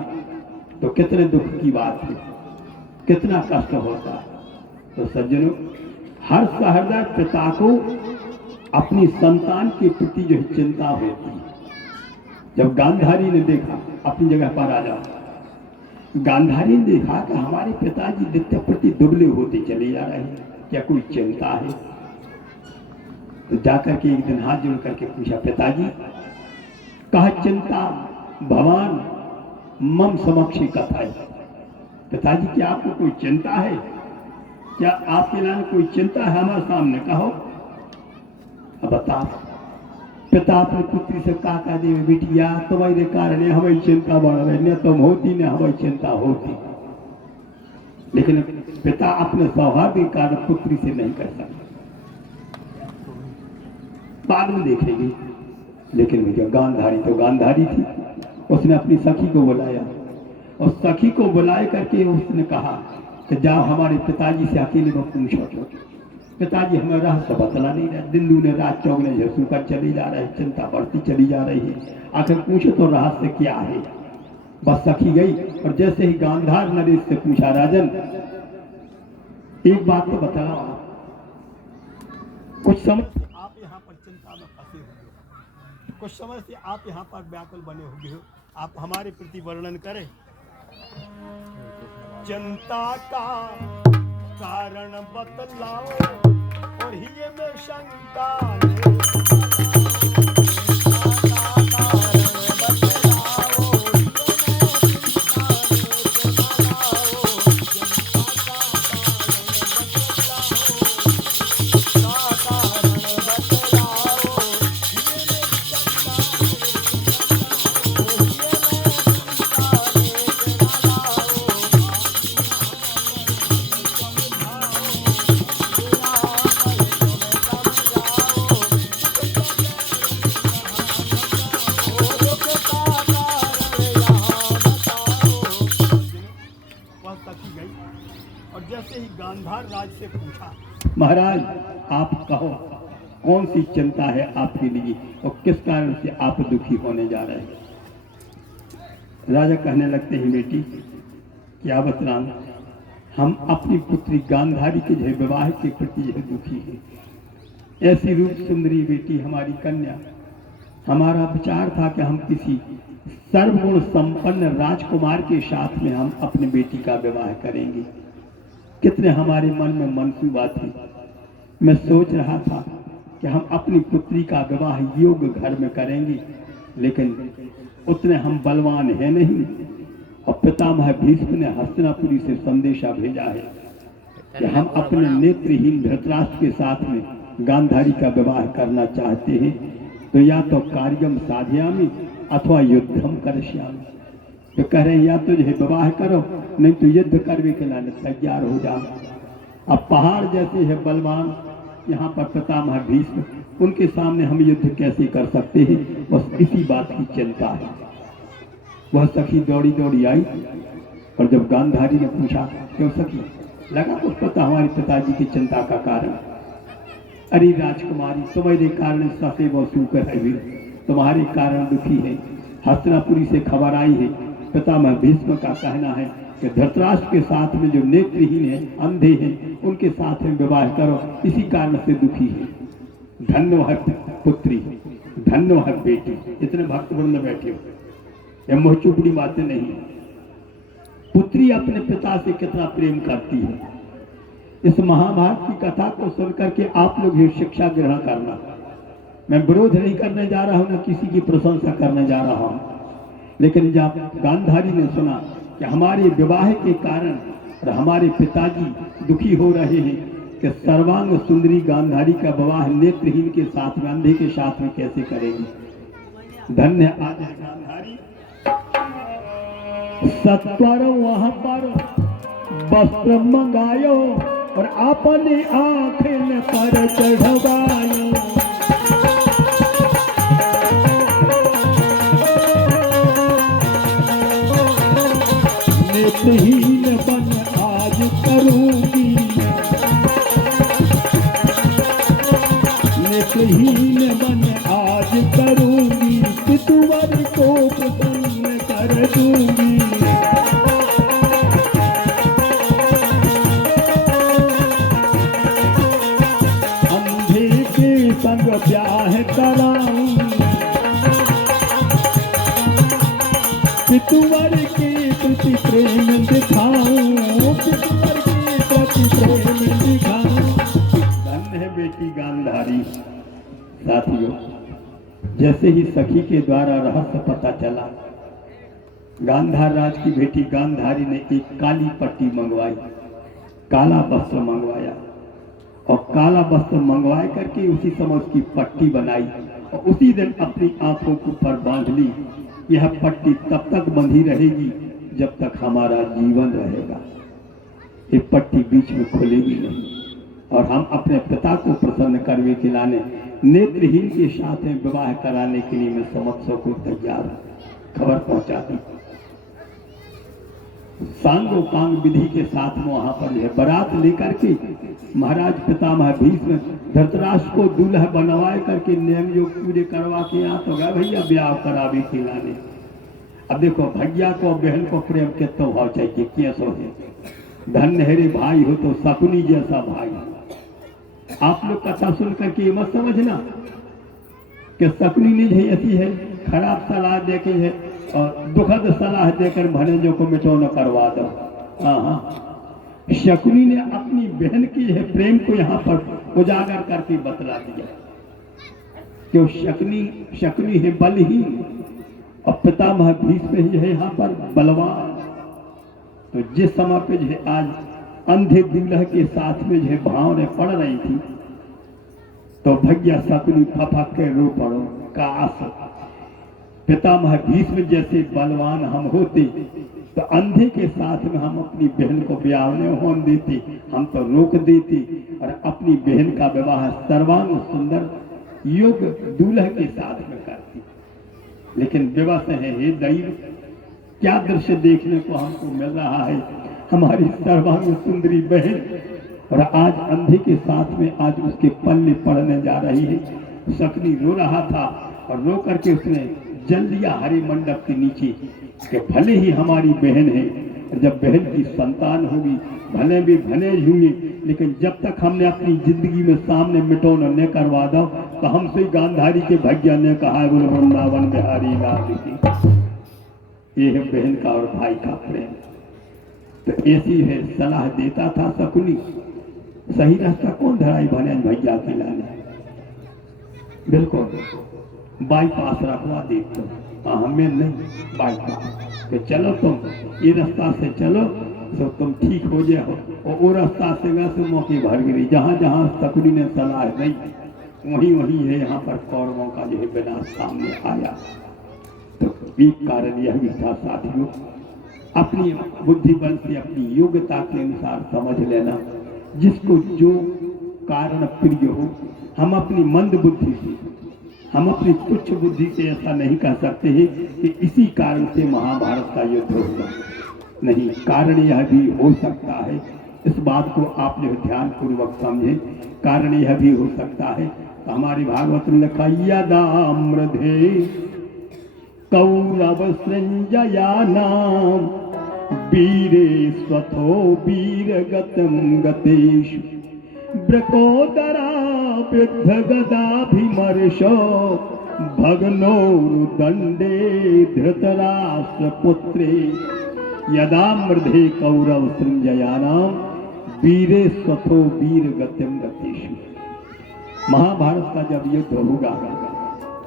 तो कितने दुख की बात है, कितना कष्ट होता है। तो सज्जनों, हर सहृदय पिता को अपनी संतान के प्रति जो चिंता होती है। जब गांधारी ने देखा, अपनी जगह पर आ जाओ, गांधारी ने देखा कि हमारे पिताजी नित्य प्रति दुबले होते चले जा रहे हैं, क्या कोई चिंता है? तो जाकर के एक दिन हाथ जोड़ करके पूछा, पिताजी कहा चिंता भगवान मम समक्षी कथा है। पिताजी क्या आपको कोई चिंता है? क्या आपके नाम कोई चिंता है हमारे सामने? कहो। अब बताओ। पिता अपनी पुत्री से कहा दे बिटिया तुम्हारे कारण हमारी चिंता बढ़ रही, न तुम होती न हमारी चिंता होती। लेकिन पिता अपने स्वभाव के कारण पुत्री से नहीं कर सकता, बाद में देखेंगे। लेकिन भैया गांधारी तो गांधारी थी। उसने अपनी सखी को बुलाया और सखी को बुलाए करके उसने कहा कि जाओ हमारे पिताजी से अकेले में पूछो। पिताजी हमें रहस्य बतला नहीं रहे, दिन दूने रात चौगने झसू कर चले जा रहे हैं, चिंता बढ़ती चली जा रही है। आखिर पूछो तो रहस्य क्या है? बस सखी गई और जैसे ही गांधार नरेश से पूछा, राजन एक बात तो बताओ, कुछ समय आप यहाँ पर चिंता में फंसे हुए, कुछ समय से आप यहाँ पर व्याकुल बने हुए हो, आप हमारे प्रति वर्णन करें। चिंता का कारण बतलाओ और ही में शंका गांधार राज से पूछा, महाराज आप कहो कौन सी चिंता है आपके लिए और किस कारण से आप दुखी होने जा रहे हैं? राजा कहने लगते हैं, बेटी क्या बतलाऊं, हम अपनी पुत्री गांधारी के जो विवाह के प्रति जो दुखी है। ऐसी रूप सुंदरी बेटी हमारी कन्या, हमारा विचार था कि हम किसी सर्वगुण संपन्न राजकुमार के साथ में हम अपनी बेटी का विवाह करेंगे। कितने हमारे मन में मनसूबा थी। मैं सोच रहा था कि हम अपनी पुत्री का विवाह योग्य घर में करेंगे, लेकिन उतने हम बलवान हैं नहीं। और पितामह भीष्म ने हस्तिनापुरी से संदेशा भेजा है कि हम अपने नेत्रहीन धृतराष्ट्र के साथ में गांधारी का विवाह करना चाहते हैं, तो या तो कार्यम साधयामी अथवा युद्धम करश्यामी। तो कह रहे हैं या तो जो है विवाह करो, नहीं तो युद्ध करने के लिए तैयार हो जाओ। अब पहाड़ जैसे है बलवान यहाँ पर पितामह भीष्म, उनके सामने हम युद्ध कैसे कर सकते हैं, बस इसी बात की चिंता है। वह सखी दौड़ी दौड़ी आई और जब गांधारी ने पूछा, क्यों सखी, लगा कुछ पता हमारे पिताजी की चिंता का कारण? अरे राजकुमारी, तुम्हारे कारण ससे व सूकर है, तुम्हारे कारण दुखी है। हस्तिनापुरी से खबर आई है, पितामह भीष्म का कहना है कि धृतराष्ट्र के साथ में जो नेत्रहीन है, अंधे हैं, उनके साथ में विवाह करो, इसी कारण से दुखी है। धन्य है पुत्री, धन्य है बेटी। इतने भक्तवृंद बैठे हो, यह मोहचुपड़ी बातें नहीं। पुत्री अपने पिता से कितना प्रेम करती है, इस महाभारत की कथा को सुनकर के आप लोग ये शिक्षा ग्रहण करना। मैं विरोध नहीं करने जा रहा हूं, न किसी की प्रशंसा करने जा रहा हूं, लेकिन जब गांधारी ने सुना कि हमारे विवाह के कारण और हमारे पिताजी दुखी हो रहे हैं कि सर्वांग सुंदरी गांधारी का विवाह नेत्रहीन के साथ में, अंधे के साथ में कैसे करेगी। धन्य आज गांधारी। सत्वर वहां पर वस्त्र मंगायो और अपनी आंखें पर चढ़वायो। नेत्रहीन बन आज करूंगी, नेत्रहीन बन आज करूंगी, पितुवर को प्रसन्न कर दूंगी। संग ब्याह कराऊं, पितुवर के प्रति प्रेम दिखाऊं, पितुवर के प्रति प्रेम दिखाऊं। धन्य है बेटी गांधारी। साथियों, जैसे ही सखी के द्वारा रहस्य पता चला, गांधार राज की बेटी गांधारी ने एक काली पट्टी मंगवाई, काला वस्त्र मंगवाया और काला वस्त्र मंगवा करके उसी समय उसकी पट्टी बनाई और उसी दिन अपनी आंखों के ऊपर बांध ली। यह पट्टी तब तक बंधी रहेगी जब तक हमारा जीवन रहेगा। ये पट्टी बीच में खुलेगी नहीं और हम अपने पिता को प्रसन्न करने के लाने नेत्रहीन के साथ में विवाह कराने के लिए मैं समक्षों को तैयार खबर पहुंचा दी। सांगोपांग विधि के साथ में वहां पर है बारात लेकर के महाराज पितामह भीष्म धृतराष्ट्र को दूल्हा बनवाए करके नियम योग पूरे करवा के यहाँ तो गए भैया ब्याह करावे खिलाने। अब देखो भैया को बहन को प्रेम कितना भाव चाहिए, कैसो है। धन्य हेरे भाई हो तो शकुनी जैसा भाई। आप लोग कथा सुन करके मत समझना कि शकुनी ने जो ऐसी है खराब सलाह देके है और दुखद सलाह देकर भनेजों को मिटौना करवा दो। हाँ, शकुनी ने अपनी बहन की है प्रेम को यहाँ पर उजागर करके बतला दिया। क्यों शकुनी है बलहीन और पितामह भीष्म ही है यहाँ पर बलवान। तो जिस समय पे जो है आज अंधे दूल्हे के साथ में जो है भावने पड़ रही थी, तो भैया शकुनी फपक के रो पड़ो, काश पितामह भीष्म जैसे बलवान हम होते तो अंधे के साथ में हम अपनी बहन को ब्याह न होने देते, हम तो रोक देते और अपनी बहन का विवाह सर्वांग सुंदर योग्य दूल्हे के साथ में करती। लेकिन विवश है हे दैव, क्या दृश्य देखने को हमको मिल रहा है। हमारी सर्वांग सुंदरी बहन और आज अंधे के साथ में आज उसके पल्ले पड़ने जा रही है। शकुनी रो रहा था और रो करके उसने जल लिया हरे मंडप के नीचे कि भले ही हमारी बहन है, जब बहन की संतान होगी भले भी भले होंगे, लेकिन जब तक हमने अपनी जिंदगी में सामने मिटौना न करवा दो तो हमसे गांधारी के भैया ने कहा बोले वृंदावन बिहारी लाल की। ये है बहन का और भाई का प्रेम। तो ऐसी है सलाह देता था शकुनी। सही रास्ता कौन धराई भने भैया के लाने। बिल्कुल बाईपास रखवा देते, हमें नहीं बाईपास। तो चलो तुम ये रास्ता से चलो सो तुम ठीक हो जाओ। और वो रास्ता से मौके भर गिरी, जहाँ जहाँ तकुड़ी ने सलाह दी वहीं वहीं है यहाँ पर कौरवों का जो है विनाश सामने आया। तो एक कारण यह भी था साथियों, अपनी बुद्धि बल से अपनी योग्यता के अनुसार समझ लेना, जिसको जो कारण प्रिय हो। हम अपनी मंद बुद्धि से, हम अपनी तुच्छ बुद्धि से ऐसा नहीं कह सकते हैं कि इसी कारण से महाभारत का युद्ध होगा। नहीं, कारण यह भी हो सकता है, इस बात को आपने ध्यान पूर्वक समझे। कारण यह भी हो सकता है, तो हमारी भागवत में लिखा यदामृधे कौरव सृंजयानाम वीरे स्वथो वीरगतं गतेषु ब्रकोदरा विद्ध गदाभिमर्शो भग्नोरुदंडे धृतराष्ट्र पुत्रे यदामृधे कौरव सृंजयानाम वीरे स्वथो वीरगतं गतेषु। महाभारत का जब युद्ध होगा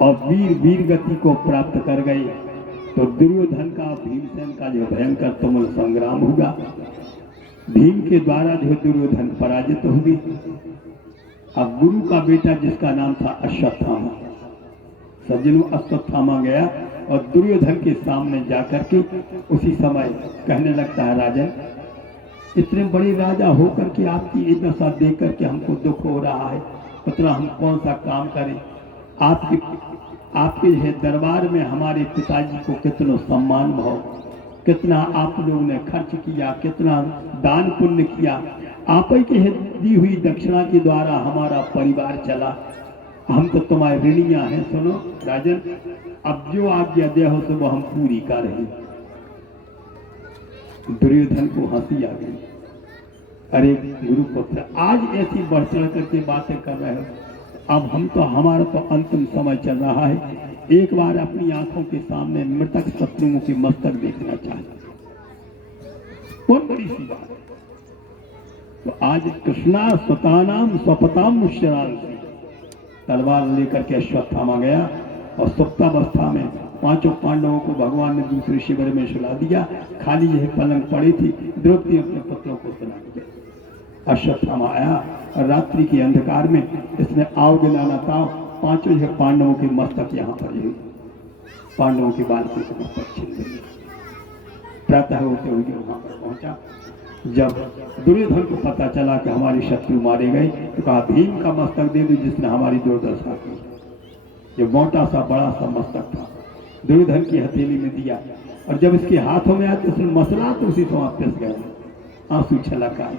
और वीर वीर गति को प्राप्त कर गए, तो दुर्योधन का भीमसेन का जो भयंकर तुमुल संग्राम होगा, भीम के द्वारा जो दुर्योधन पराजित होगी। अब गुरु का बेटा जिसका नाम था अश्वत्थामा, सज्जनों अश्वत्थामा गया और दुर्योधन के सामने जाकर के उसी समय कहने लगता है, राजन इतने बड़े राजा होकर के आपकी ये दशा देख करके हमको दुख हो रहा है, उतना हम कौन सा काम करें। आपके है दरबार में हमारे पिताजी को कितना सम्मान भाव, कितना आप लोगों ने खर्च किया, कितना दान पुण्य किया, आप ही के दी हुई दक्षिणा के द्वारा हमारा परिवार चला, हम तो तुम्हारे ऋणिया हैं। सुनो राजन, अब जो आज्ञा दे हो तो वो हम पूरी कर रहे। दुर्योधन को हंसी आ गई, अरे गुरुपुत्र आज ऐसी बढ़ चढ़ करके बातें कर रहे हो, अब हम तो हमारा तो अंतिम समय चल रहा है, एक बार अपनी आंखों के सामने मृतक शत्रुओं की मस्तक देखना चाहिए, कौन बड़ी सी बात। तो आज कृष्णा स्वतानाम स्वपताम मुश्रांसी, तलवार लेकर के अश्वत्थामा गया और सुप्तावस्था में पांचों पांडवों को भगवान ने दूसरे शिविर में सुला दिया। खाली यह पलंग पड़ी थी, द्रौपदी अपने पुत्रों को सुला दिया। अश्वत्थामा आया और रात्रि के अंधकार में इसने आव गिनाना था, पांचों यह पांडवों के मस्तक यहाँ पर यही पांडवों की बालकी के मस्तक छीन गई। प्रातः होते हुए वहां पर पहुंचा। जब दुर्योधन को पता चला कि हमारे शत्रु मारे गए, तो कहा भीम का मस्तक दे दो जिसने हमारी दुर्दशा की। ये मोटा सा बड़ा सा मस्तक था, दुर्योधन की हथेली में दिया और जब इसके हाथों में आया तो उसने मसला तो उसी समय पिस गया, आंसू छलक आए।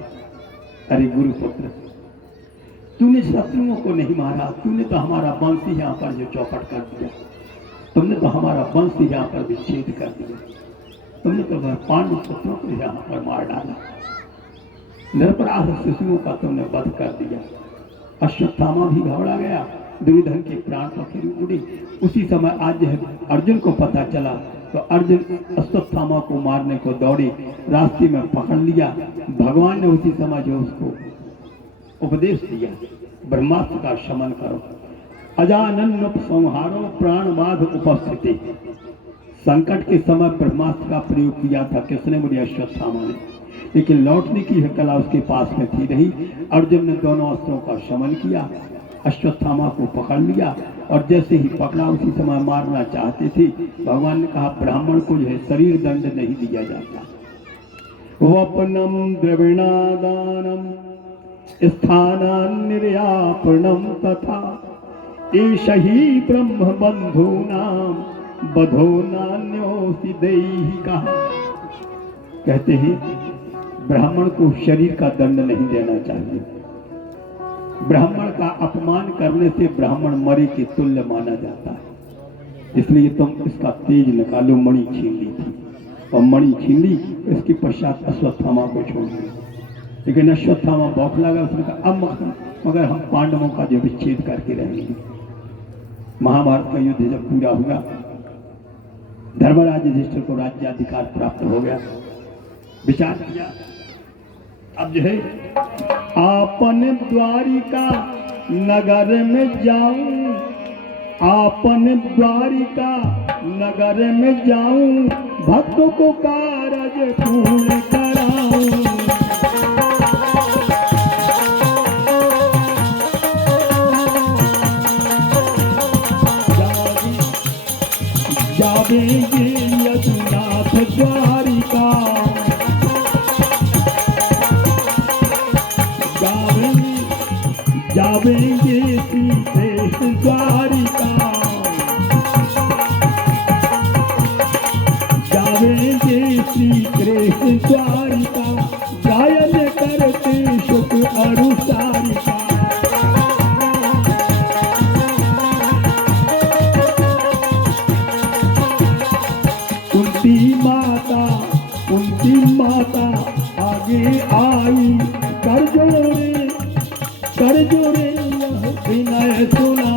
अरे गुरुपुत्र, तूने शत्रुओं को नहीं मारा, तूने तो हमारा वंश ही यहाँ पर जो चौपट कर दिया, तुमने तो हमारा वंश ही यहाँ पर विच्छेद कर दिया, तुमने तो पांडव पुत्रों को यहाँ पर मार डाला, निरपराध शिशुओं का तुमने वध कर दिया। अश्वत्थामा भी घबरा गया, दुर्योधन के प्राण पखेरु उड़े। उसी समय आज अर्जुन को पता चला तो अर्जुन अश्वत्थामा को मारने को दौड़े, रास्ते में पकड़ लिया। भगवान ने उसी समय जो उसको उपदेश दिया, ब्रह्मास्त्र का शमन करो, अजानन संहारो प्राणबाध उपस्थिति। संकट के समय ब्रह्मास्त्र का प्रयोग किया था किसने? मुझे अश्वत्थामा ने, लेकिन लौटने की कला उसके पास में थी नहीं। अर्जुन ने दोनों अस्त्रों का शमन किया, अश्वत्थामा को पकड़ लिया और जैसे ही पकड़ा उसी समय मारना चाहते थे। भगवान ने कहा ब्राह्मण को जो है शरीर दंड नहीं दिया जाता, वपनम द्रविणादानम स्थानान्निर्यापणम तथा एष ही ब्रह्म बंधूनाम बधो नान्योऽस्ति दैहिकः। कहते हैं ब्राह्मण को शरीर का दंड नहीं देना चाहिए, ब्राह्मण का अपमान करने से ब्राह्मण मरे के तुल्य माना जाता है। इसलिए तुम इसका तेज निकालो। मणि छीन ली थी और मणि छीन ली, इसके पश्चात अश्वत्थामा को छोड़ दिया। लेकिन अश्वत्थामा बौख लगा, उसने कहा अब मगर हम पांडवों का जो विच्छेद करके रहेंगे। महाभारत का युद्ध जब पूरा हुआ, धर्मराज युधिष्ठिर को राज्याधिकार प्राप्त हो गया। विचार किया अब जो है आपन द्वारिका नगर में जाऊं, आपन द्वारिका नगर में जाऊं, भक्तों को कारज पूर्ण कराऊं। जावेंगे यदुनाथ द्वारिका, जावेंगे श्री कृष्ण द्वारिका, जावेंगे श्री कृष्ण द्वारिका, गायन करते सुख अरुसारिका। कुंती माता आगे आई, कर जोड़े यह विनय सुना।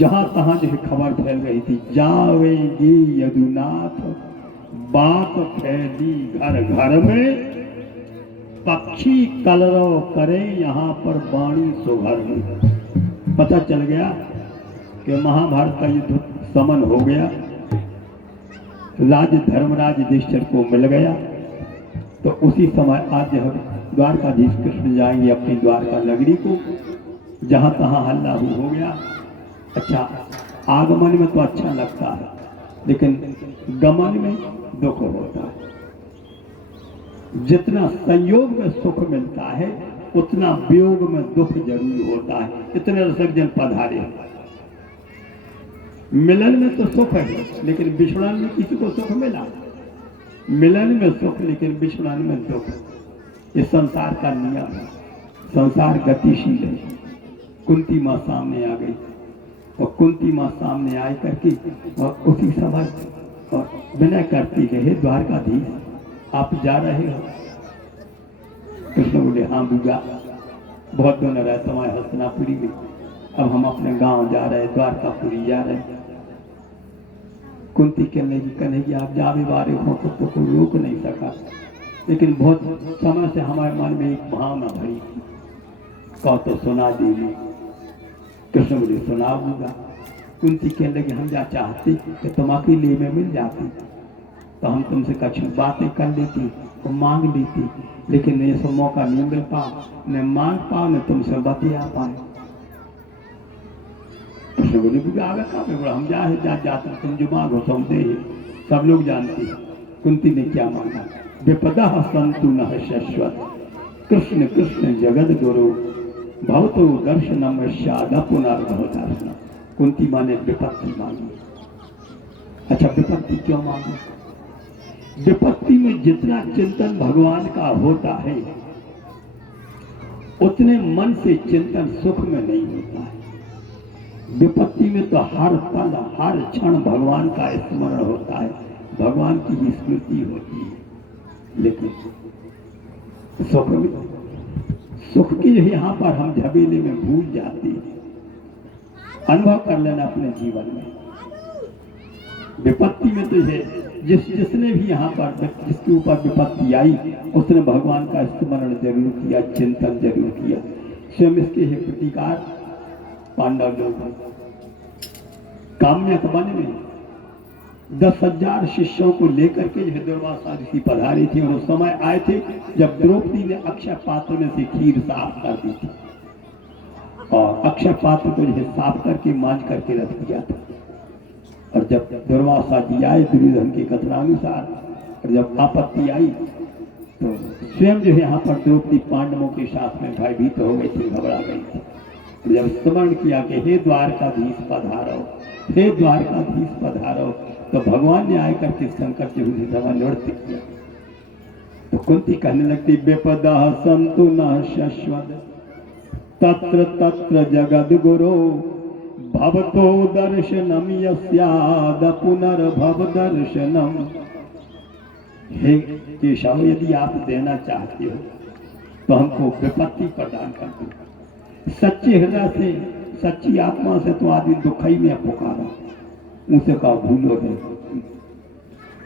जहां तहां जो खबर फैल गई थी, जावेंगे यदुनाथ, बात फैली घर घर में, पक्षी कलरव करे यहाँ पर वाणी सुभर में। पता चल गया कि महाभारत का युद्ध समन हो गया, राज धर्मराज युधिष्ठिर को मिल गया। तो उसी समय आज हम द्वारकाधीश कृष्ण जाएंगे अपनी द्वारका नगरी को, जहां तहां हल्ला हो गया। अच्छा, आगमन में तो अच्छा लगता है, लेकिन गमन में दुख होता है। जितना संयोग में सुख मिलता है, उतना वियोग में दुख जरूर होता है। इतने रसिक जन पधारे। मिलन में तो सुख है, लेकिन विछड़न में किसी को सुख मिला? मिलन में सुख, लेकिन विछड़न में दुख। ये संसार का नियम है, संसार गतिशील है। कुंती माँ सामने आ गई, और कुंती माँ सामने आए करके और उसी समय और विनय करती है, हे द्वारकाधीश आप जा रहे हो? कृष्ण बोले, हाँ बुआ, बहुत दिन रहे तुम्हारे हस्तिनापुरी में, अब हम अपने गांव जा रहे, द्वारकापुरी जा रहे। कुंती कहने की आप जा भी बारे हो तो कोई रोक नहीं सका, लेकिन बहुत समय से हमारे मन में एक भावना भरी थी, कहो तो सुना देवी। कृष्ण बोले, सुनाऊंगा। कुंती कहने लगी, हम जा चाहती कि तुम अकेले में मिल जाती तो हम तुमसे कुछ बातें कर लेती, तो मांग लेती, लेकिन ये सब मौका नहीं मिल पाओ, न मांग पाओ न तुमसे बतिया पाए। कृष्ण बोले, आगे कहा हम जाते तुम जो मांगो तुम दे, सब लोग जानते हैं। कुंती ने क्या मांगा? विपदा संतु न शश्वत, कृष्ण कृष्ण जगद गुरु, भवतो दर्शनम शाद पुनर्भवदर्शन। कुंती माँ ने विपत्ति मांगी। अच्छा, विपत्ति क्यों मांगी? विपत्ति में जितना चिंतन भगवान का होता है, उतने मन से चिंतन सुख में नहीं होता है। विपत्ति में तो हर पल हर क्षण भगवान का स्मरण होता है, भगवान की स्मृति होती है, लेकिन सुख की यहाँ पर हम झबेले में भूल जाते हैं। अनुभव कर लेना अपने जीवन में। विपत्ति में तो है, जिसने भी यहाँ पर जिसके ऊपर विपत्ति आई, उसने भगवान का स्मरण जरूर किया, चिंतन जरूर किया। स्वयं इसके है प्रतिकार पांडव लोग काम्य वन में 10,000 शिष्यों को लेकर के जो दुर्वासा ऋषि पधारे थे, और उस समय आए थे जब द्रौपदी ने अक्षय पात्र में से खीर साफ कर दी थी, और अक्षय पात्र को जो साफ करके मांझ करके रख दिया था। और जब दुर्वासा जी आए दुर्योधन के कथनानुसार, और जब आपत्ति आई तो स्वयं जो है यहाँ पर द्रौपदी पांडवों के साथ में भयभीत हो गई थी, घबरा गई थी। जब स्मरण किया कि हे द्वारकाधीश पधारो, हे द्वारकाधीश पधारो, तो भगवान ने आए करके शंकर जी उसी समय नृत्य किया। तो कुंती कहने लगती, विपदा संतु न शश्वत, तत्र तत्र जगद गुरु, भवतो दर्शनम यस्याद पुनर्भव दर्शनम। हे केशव, यदि आप देना चाहते हो तो हमको विपत्ति प्रदान कर दो। सच्चे हृदय से, सच्ची आत्मा से तो आदमी दुखई में पुकारा, उनसे कहा भूलो है,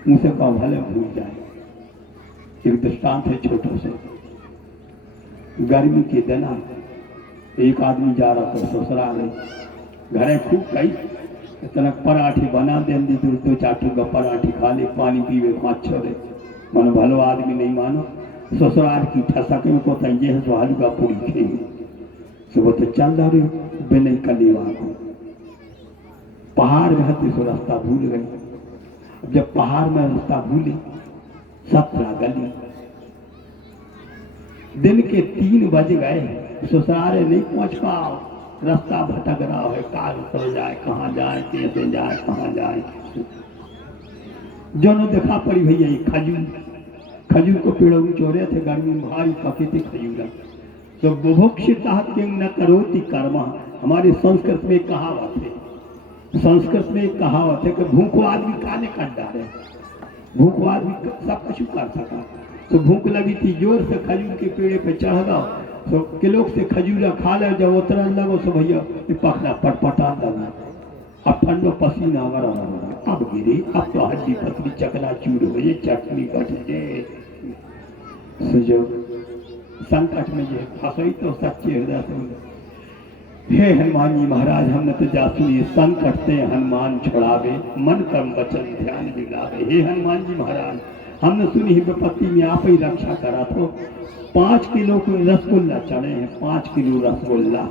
उनसे कहा भले भूल जाए। एक दृष्टांत है छोटे से। गर्मी के दिन एक आदमी जा रहा था ससुराल में, घरे खूब गई, इतना पराठी बना दे दी, दो चार टूका पराठी खा ले, पानी पीवे 5-6 रहे, मन भलो आदमी नहीं मानो ससुराल की ठसक में को तंजे है तो आलू का पूरी खेली सुबह तो चल रही बिना कलेवा को पहाड़ में हती सो रास्ता भूल गई। अब जब पहाड़ में रास्ता भूले 17 गली दिन के 3 बज गए ससुराल नहीं पहुंच पाओ रास्ता भटक रहा है कार उतर जाए कहाँ जाए कैसे जाए कहाँ जाए दोनों देखा पड़ी भैया ये खजूर को पेड़ चोरे थे गर्मी में भारी पके थे खजूर तो बुभुक्षिता न करोति कर्म हमारे संस्कृत में कहावत है संस्कृत में कहावत है कि भूखो आदमी काले काट डाले भूखो आदमी सब कुछ कर सका तो भूख लगी थी जोर से खजूर के पेड़ पे चढ़ गया तो किलो से खजूरा खा ले जब उतरने लगो तो भैया पखना पटपटा लगा अब ठंडो पसीना वगैरह अब गिरी अब तो हड्डी पतली चकना चूर हो ये चटनी बच जाए जो संकट में जो फंसई तो सच्चे हृदय से हे हनुमान जी महाराज हमने तो जा सुनिए संकट से हनुमान छुड़ावे मन कर्म वचन ध्यान दिलावे हे हनुमान जी महाराज हमने सुनी विपत्ति में आप ही रक्षा करा तो 5 किलो को रसगुल्ला चढ़े हैं 5 किलो रसगुल्ला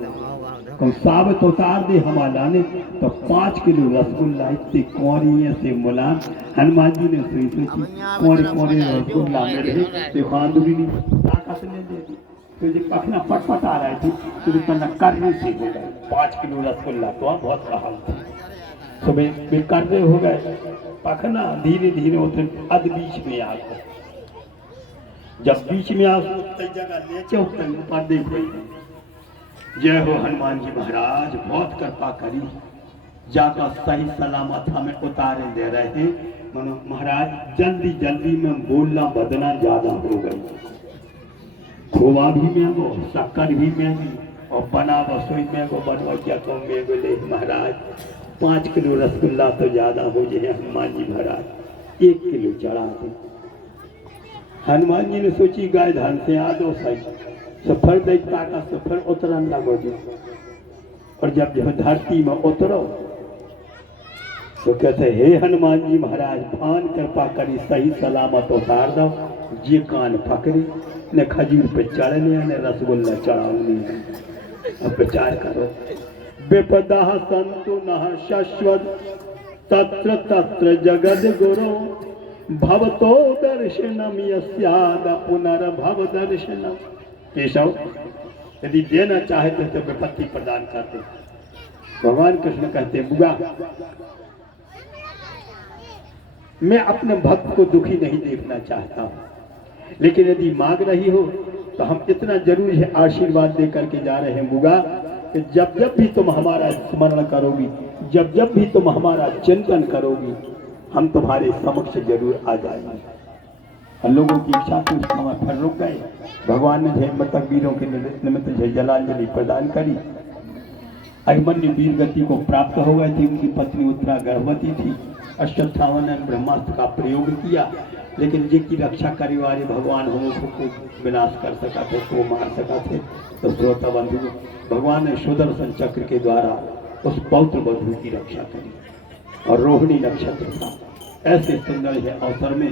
साबित उतार दे हमारा ने तो 5 किलो रसगुल्ला इतने कौड़िए से मुलायम हनुमान जी ने सोची कौड़े रसगुल्ला मेरे देखो आंदोली ताकत ने दे दी तो जो पखना पटपटा रही थी तो इतना कर्रे से हो गए 5 किलो रसगुल्ला तो बहुत हाल था सुबह बेकर्रे हो गए पखना धीरे धीरे उतर अध बीच में आ गए जब बीच में आ जगह ले चौक ऊपर देखो जय हो हनुमान जी महाराज बहुत कृपा करी जाकर सही सलामत हमें उतारे दे रहे हैं मनो महाराज जल्दी में बोलना बदना ज्यादा हो गई खोवा भी महंगो शक्कर भी महंगी और बना बसोई महंगो बनवैया को महंगो ले महाराज 5 किलो रसगुल्ला तो ज्यादा हो जाए हनुमान जी महाराज 1 किलो चढ़ा दे हनुमान जी ने सोची गाय धान से आ दो सही सफर देखता का सफर उतरन लगो जी और जब जो धरती में उतरो तो कहते हे हनुमान जी महाराज भान कृपा करी सही सलामत उतार दो जी कान पकड़ी न खजूर पे चढ़ने न रसगुल्ला चढ़ाने अब विचार करो विपदा संतु नः शश्वत तत्र तत्र जगद गुरु भवतो दर्शनम यस्याद पुनर्भव दर्शनम केशव यदि देना चाहते तो विपत्ति प्रदान करते भगवान कृष्ण कहते बुआ मैं अपने भक्त को दुखी नहीं देखना चाहता हूं लेकिन यदि मांग रही हो तो हम इतना जरूर है आशीर्वाद दे करके जा रहे हैं बुआ कि जब जब भी तुम हमारा स्मरण करोगी जब जब भी तुम हमारा चिंतन करोगी हम तुम्हारे समक्ष जरूर आ जाएंगे और लोगों की इच्छा तो उस समय फिर रुक गए भगवान ने जय मृतक वीरों के निमित्त जय जलांजलि प्रदान करी अभिमन्यु वीर गति को प्राप्त हो गए थी उनकी पत्नी उत्तरा गर्भवती थी अश्वत्थामा ने ब्रह्मास्त्र का प्रयोग किया लेकिन जिनकी रक्षा करने वाले भगवान हो उसको विनाश कर सका थे उसको मार सका थे तो श्रोता बंधु भगवान ने सुदर्शन चक्र के द्वारा उस पौत्र बंधु की रक्षा करी और रोहिणी नक्षत्र था ऐसे सुंदर है अवसर में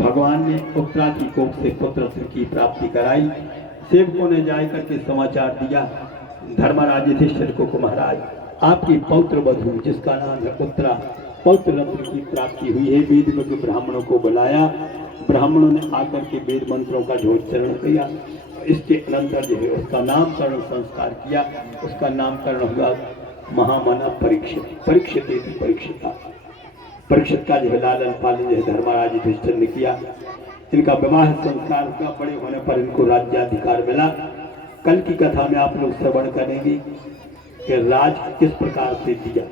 भगवान ने उत्तरा की कोख से पुत्र की प्राप्ति कराई सेवकों ने जाकर करके समाचार दिया धर्मराज युधिष्ठिर को महाराज आपकी पौत्र वधु जिसका नाम है उत्तरा पौत्र रत्न की प्राप्ति हुई है वेद में ब्राह्मणों को बुलाया ब्राह्मणों ने आकर के वेद मंत्रों का झोचरण किया इसके अनंतर जो है उसका नामकरण संस्कार किया उसका नामकरण हुआ महामना परीक्षित का जो है लालन पालन जो है धर्मराज युधिष्ठिर ने किया इनका विवाह संस्कार हुआ बड़े होने पर इनको राज्याधिकार मिला कल की कथा में आप लोग श्रवण करेंगे कि राज किस प्रकार से दिया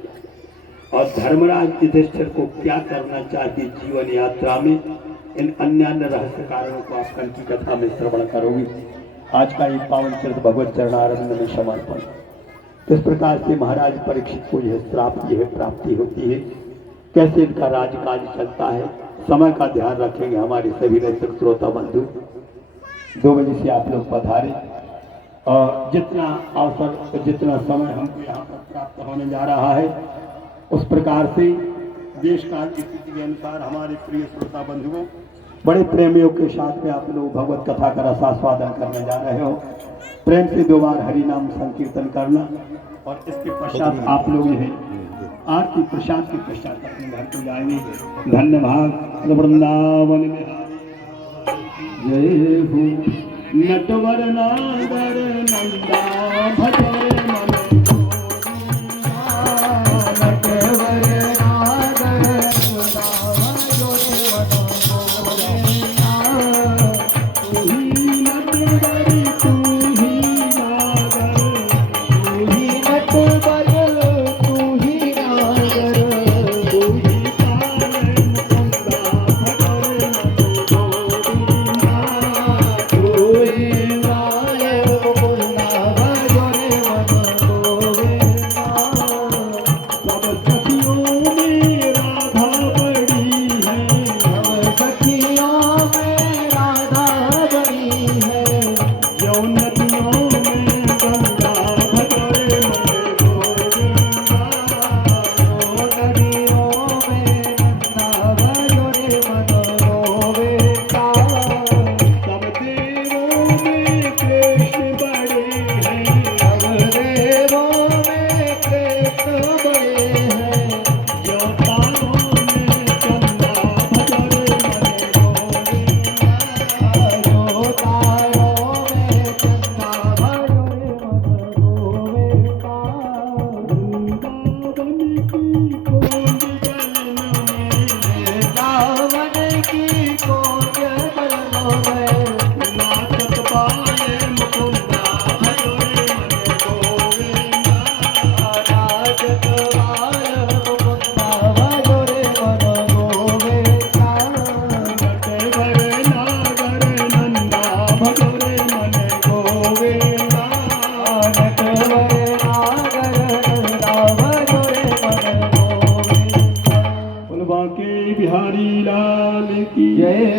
और धर्मराज युधिष्ठिर को क्या करना चाहिए जीवन यात्रा में इन अन्य रहस्य कारणों को आप कल की कथा में श्रवण करोगे आज का ये पावन चरित्र भगवत चरणारविंद में समर्पण इस प्रकार से महाराज परीक्षित को यह प्राप्ति है प्राप्ति होती है कैसे इनका राजकाज चलता है समय का ध्यान रखेंगे हमारे सभी नैतिक श्रोता बंधु 2 बजे से आप लोग पधारे और जितना अवसर जितना समय हमको यहाँ पर प्राप्त होने जा रहा है उस प्रकार से देश काल की स्थिति के अनुसार हमारे प्रिय श्रोता बंधुओं बड़े प्रेमियों के साथ में आप लोग भगवत कथा का रसास्वादन करने जा रहे हो। प्रेम से 2 बार हरि नाम संकीर्तन करना और इसके पश्चात आप लोग जो है आरती प्रसाद के पश्चात अपने घर को जाएंगे। धन्य भाग वृंदावन में जय हो नटवर नागर नंदा भजरे मन बिहारी लाल की जय।